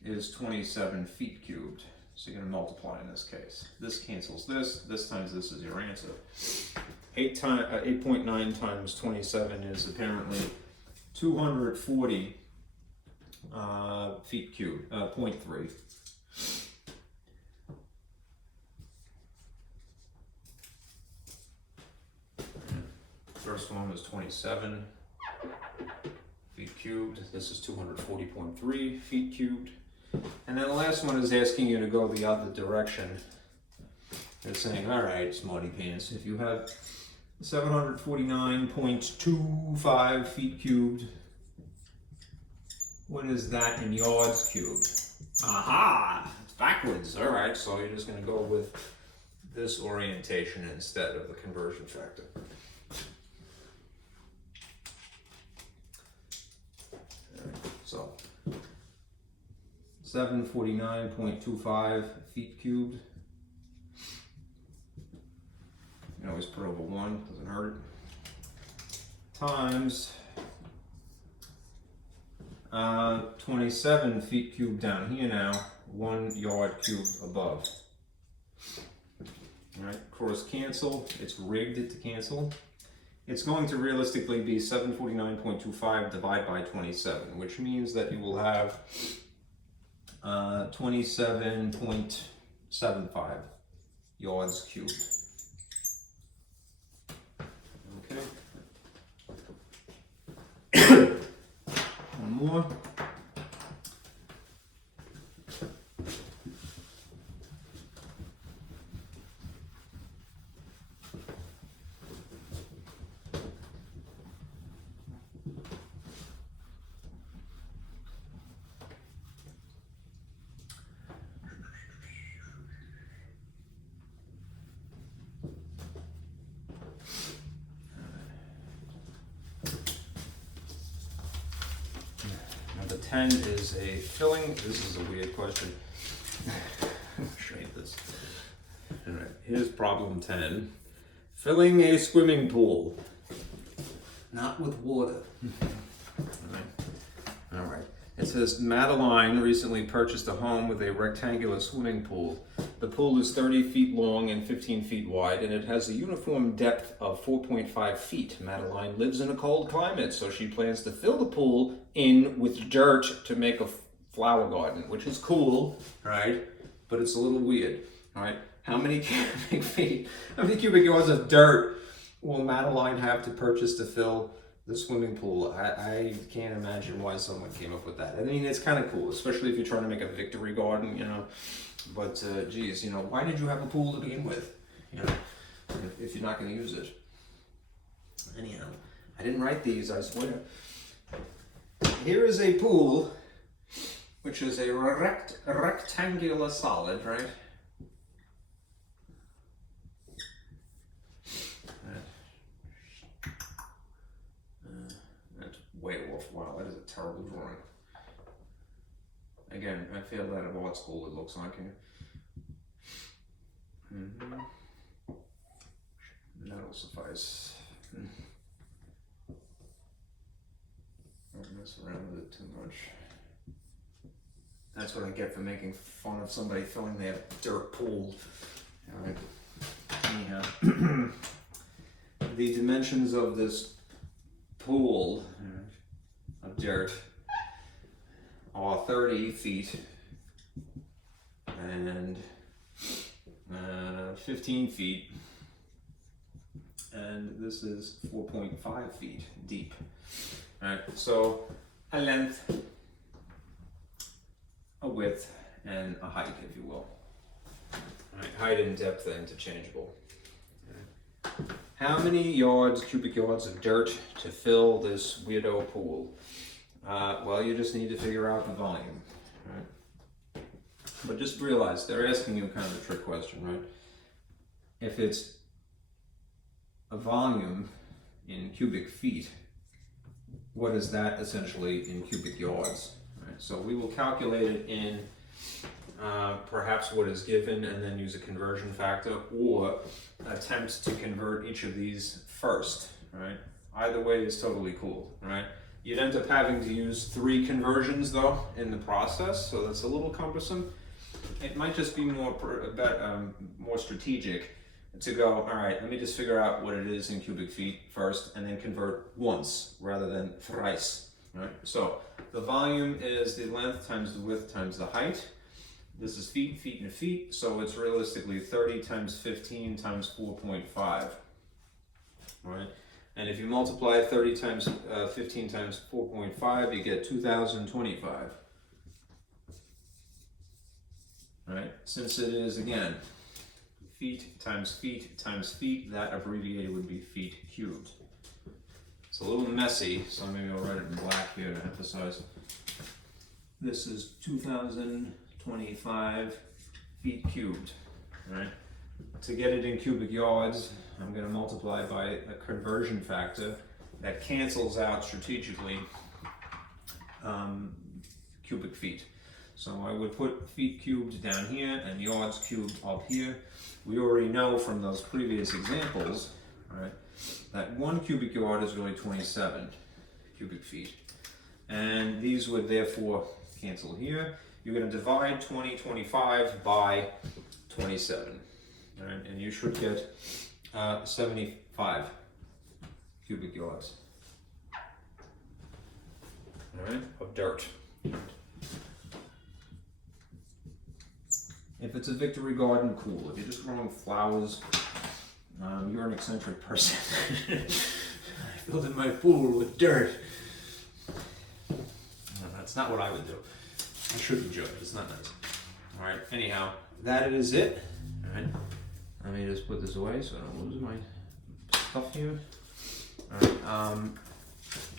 is 27 feet cubed. So you're going to multiply in this case. This cancels this. This times this is your answer. 8.9 times 27 is apparently 240 feet cubed, 0.3. First one was 27 feet cubed. This is 240.3 feet cubed. And then the last one is asking you to go the other direction. It's saying, all right, smarty pants, if you have 749.25 feet cubed, what is that in yards cubed? Aha! It's backwards. All right, so you're just going to go with this orientation instead of the conversion factor. So 749.25 feet cubed. You can always put over 1, doesn't hurt. Times 27 feet cubed down here now, 1 yard cubed above. Alright, cross cancel, it's rigged to cancel. It's going to realistically be 749.25 divided by 27, which means that you will have 27.75 yards cubed. Okay. One more. Number 10 is a filling. This is a weird question. I'll show you this. All right, here's problem 10. Filling a swimming pool. Not with water. All right. It says Madeline recently purchased a home with a rectangular swimming pool. The pool is 30 feet long and 15 feet wide, and it has a uniform depth of 4.5 feet. Madeline lives in a cold climate, so she plans to fill the pool in with dirt to make a flower garden, which is cool, right? But it's a little weird, right? How many cubic yards of dirt will Madeline have to purchase to fill the swimming pool? I can't imagine why someone came up with that. I mean, it's kind of cool, especially if you're trying to make a victory garden, you know. But geez, you know, why did you have a pool to begin with? You know, if you're not going to use it. Anyhow, I didn't write these, I swear. Here is a pool, which is a rectangular solid, right? That's way off. Wow, that is a terrible drawing. Again, I failed out of art school, it looks like here. That'll suffice. Don't mess around with it too much. That's what I get for making fun of somebody filling their dirt pool. Alright. Anyhow. The dimensions of this pool of dirt are 30 feet and 15 feet, and this is 4.5 feet deep. Alright, so a length, a width, and a height, if you will. Alright, height and depth are interchangeable. Alright. How many cubic yards of dirt to fill this weirdo pool? Well, you just need to figure out the volume, right? But just realize they're asking you kind of a trick question, right? If it's a volume in cubic feet, what is that essentially in cubic yards? Right? So we will calculate it in perhaps what is given and then use a conversion factor, or attempt to convert each of these first, right? Either way is totally cool, right? You'd end up having to use 3 conversions though in the process, so that's a little cumbersome. It might just be more strategic to go, all right, let me just figure out what it is in cubic feet first and then convert once rather than thrice. Right? So the volume is the length times the width times the height. This is feet, feet, and feet, so it's realistically 30 times 15 times 4.5. Right? And if you multiply 30 times 15 times 4.5, you get 2025. Right? Since it is, again, feet times feet times feet, that abbreviated would be feet cubed. It's a little messy, so maybe I'll write it in black here to emphasize. This is 2025 feet cubed. Right? To get it in cubic yards, I'm going to multiply by a conversion factor that cancels out strategically cubic feet. So I would put feet cubed down here and yards cubed up here. We already know from those previous examples, right, that 1 cubic yard is really 27 cubic feet. And these would therefore cancel here. You're going to divide 2025 by 27. All right, and you should get 75 cubic yards. All right, of dirt. If it's a victory garden, cool. If you're just growing flowers, you're an eccentric person. I filled in my pool with dirt. No, that's not what I would do. I shouldn't judge. It's not nice. All right. Anyhow, that is it. All right. Let me just put this away so I don't lose my stuff here. All right.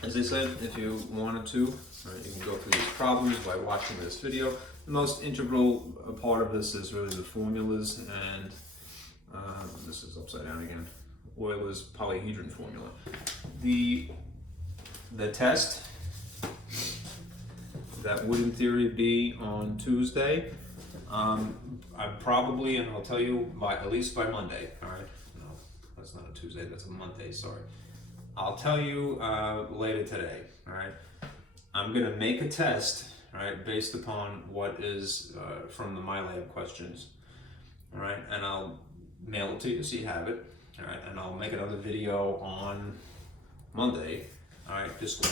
As I said, if you wanted to, you can go through these problems by watching this video. The most integral part of this is really the formulas, and this is upside down again. Euler's polyhedron formula. The test that would in theory be on Tuesday. I'm probably, and I'll tell you at least by Monday. All right. No, that's not a Tuesday. That's a Monday. Sorry. I'll tell you later today. All right. I'm gonna make a test. All right, based upon what is from the MyLab questions. All right, and I'll mail it to you so you have it. All right, and I'll make another video on Monday. All right, just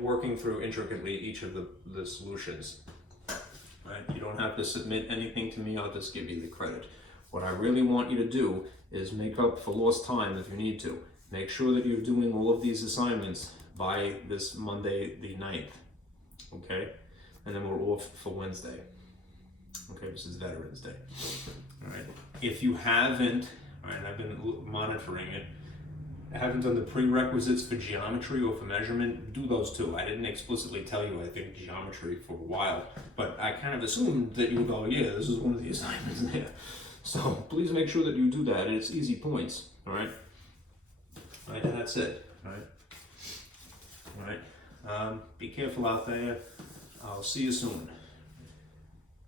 working through intricately each of the solutions. All right, you don't have to submit anything to me. I'll just give you the credit. What I really want you to do is make up for lost time if you need to. Make sure that you're doing all of these assignments by this Monday the 9th. Okay. And then we're off for Wednesday. Okay, this is Veterans Day. All right. If you haven't, all right, I've been monitoring it. I haven't done the prerequisites for geometry or for measurement. Do those too. I didn't explicitly tell you I think geometry for a while, but I kind of assumed that you would go, yeah, this is one of the assignments there. So please make sure that you do that. It's easy points. All right. All right, and that's it. All right. All right. Be careful out there. I'll see you soon.